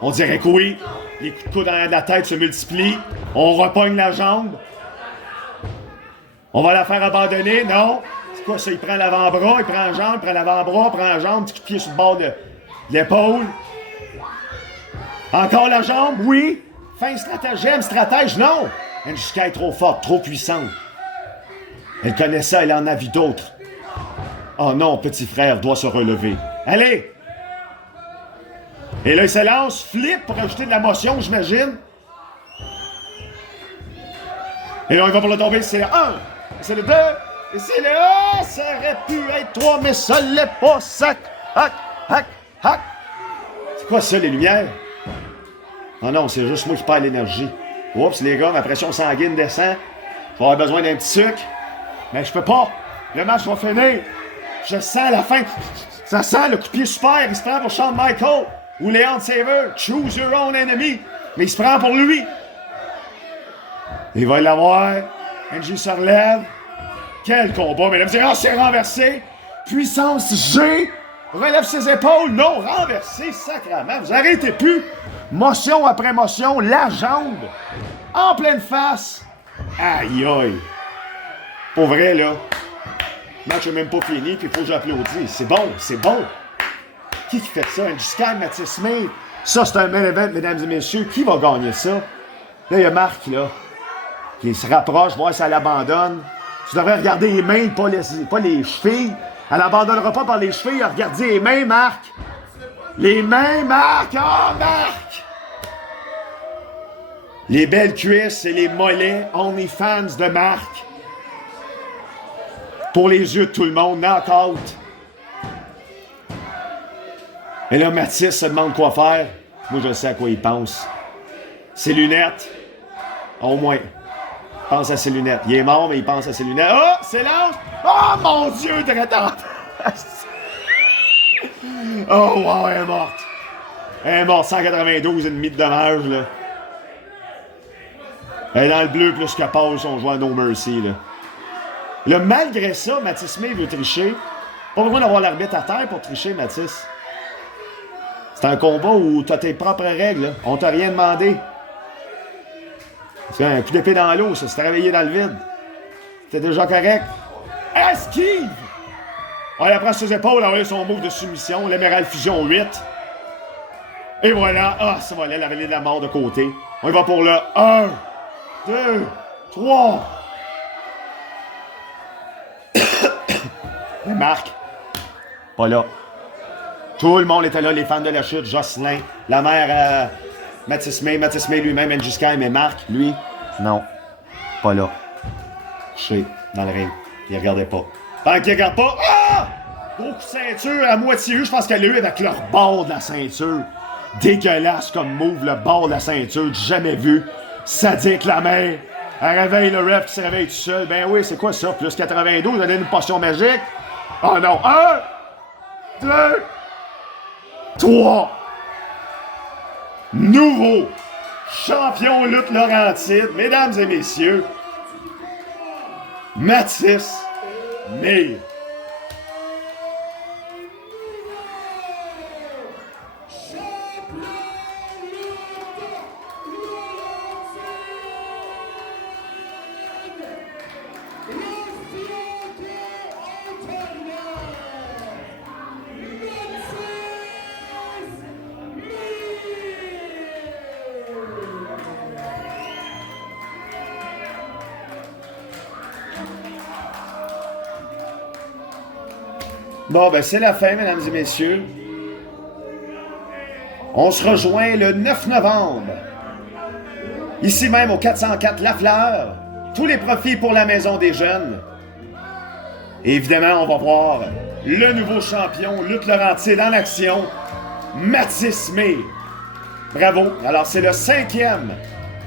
On dirait que oui. Les coups de coude en de la tête se multiplient. On repogne la jambe. On va la faire abandonner? Non. C'est quoi ça? Il prend l'avant-bras, il prend la jambe, il prend l'avant-bras, il prend la jambe, petit coup de pied sur le bord de l'épaule. Encore la jambe? Oui. Fin stratagème, stratège? Non. NJ Sky est trop forte, trop puissante. Elle connaît ça, elle en a vu d'autres. Oh non, petit frère doit se relever. Allez! Et là, il se lance, flip pour ajouter de la motion, j'imagine. Et là, il va pour le tomber, c'est le 1, c'est le 2, et c'est le 1. Ça aurait pu être 3, mais ça l'est pas. Sac, hack, hack, hack. C'est quoi ça, les lumières? Oh non, c'est juste moi qui perds l'énergie. Oups, les gars, ma pression sanguine descend. Je vais avoir besoin d'un petit sucre. Mais je peux pas. Le match va finir. Je sens la fin. Ça sent le coup de pied super. Il se prend pour Shawn Michaels ou Leon Saver. Choose your own enemy. Mais il se prend pour lui. Il va l'avoir. NJ se relève. Quel combat, mesdames et messieurs. C'est renversé. Puissance G. Relève ses épaules. Non, renversé. Sacrement. Vous arrêtez plus. Motion après motion. La jambe. En pleine face. Aïe, aïe. Pour vrai, là. Le match n'est même pas fini, puis il faut que j'applaudisse. C'est bon, c'est bon. Qui fait ça? NJ Sky, Mathis Mir. Ça, c'est un main event, mesdames et messieurs. Qui va gagner ça? Là, il y a Marc, là, qui se rapproche, voir si elle abandonne. Tu devrais regarder les mains, pas les chevilles. Elle n'abandonnera pas par les chevilles. Regardez les mains, Marc. Les mains, Marc! Oh, Marc! Les belles cuisses et les mollets OnlyFans de Marc. Pour les yeux de tout le monde, knock-out. Et là, Mathis se demande quoi faire. Moi, je sais à quoi il pense. Ses lunettes. Au moins. Il pense à ses lunettes. Il est mort, mais il pense à ses lunettes. Oh, c'est l'ange! Oh, mon Dieu, traitant! Oh, wow, elle est morte. Elle est morte, 192,5 de dommage, là. Elle est dans le bleu plus que Paul si on joue à No Mercy, là. Là, malgré ça, Mathis Mir veut tricher. Pas besoin d'avoir l'arbitre à terre pour tricher, Mathis. C'est un combat où tu as tes propres règles. Là. On t'a rien demandé. C'est un coup d'épée dans l'eau, ça. C'est réveillé dans le vide. C'était déjà correct. Esquive! On la prend sur ses épaules, on a son move de soumission. L'émerald fusion 8. Et voilà. Ah, ça va aller, la vallée de la mort de côté. On y va pour le 1. 2, 3. Et Marc, pas là. Tout le monde était là, les fans de la chute, Jocelyn, la mère Mathis May lui-même, Angie Sky, mais Marc, lui, non, pas là. Couché dans le ring, il regardait pas. Tant qu'il regarde pas, ah! Gros coup de ceinture à moitié eu, je pense qu'elle l'a eu avec leur bord de la ceinture. Dégueulasse comme move, le bord de la ceinture, jamais vu. Sadique la mère. Elle réveille le ref qui se réveille tout seul. Ben oui, c'est quoi ça? Plus 92, donner une potion magique? Oh non! 1, 2, 3. Nouveau champion lutte Laurentide, mesdames et messieurs, Mathis May. Bon, ben c'est la fin, mesdames et messieurs. On se rejoint le 9 novembre. Ici même au 404 Lafleur. Tous les profits pour la Maison des Jeunes. Et évidemment, on va voir le nouveau champion lutte Laurentide en action, Mathis May. Bravo. Alors, c'est le 5e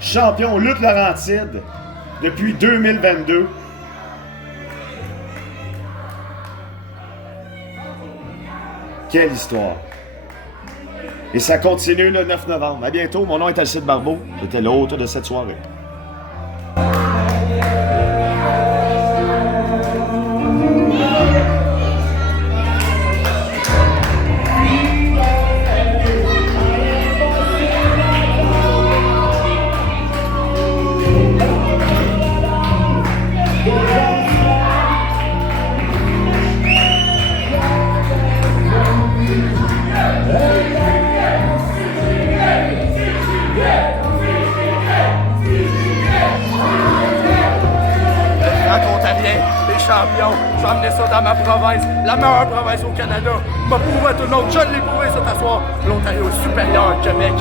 champion lutte Laurentide depuis 2022. Quelle histoire! Et ça continue le 9 novembre. À bientôt. Mon nom est Alcide Barbeau. J'étais l'hôte de cette soirée. Champion, je vais amener ça dans ma province, la meilleure province au Canada. Je vais prouver à tout le monde, je l'ai prouvé cet soir. L'Ontario est supérieur au Québec.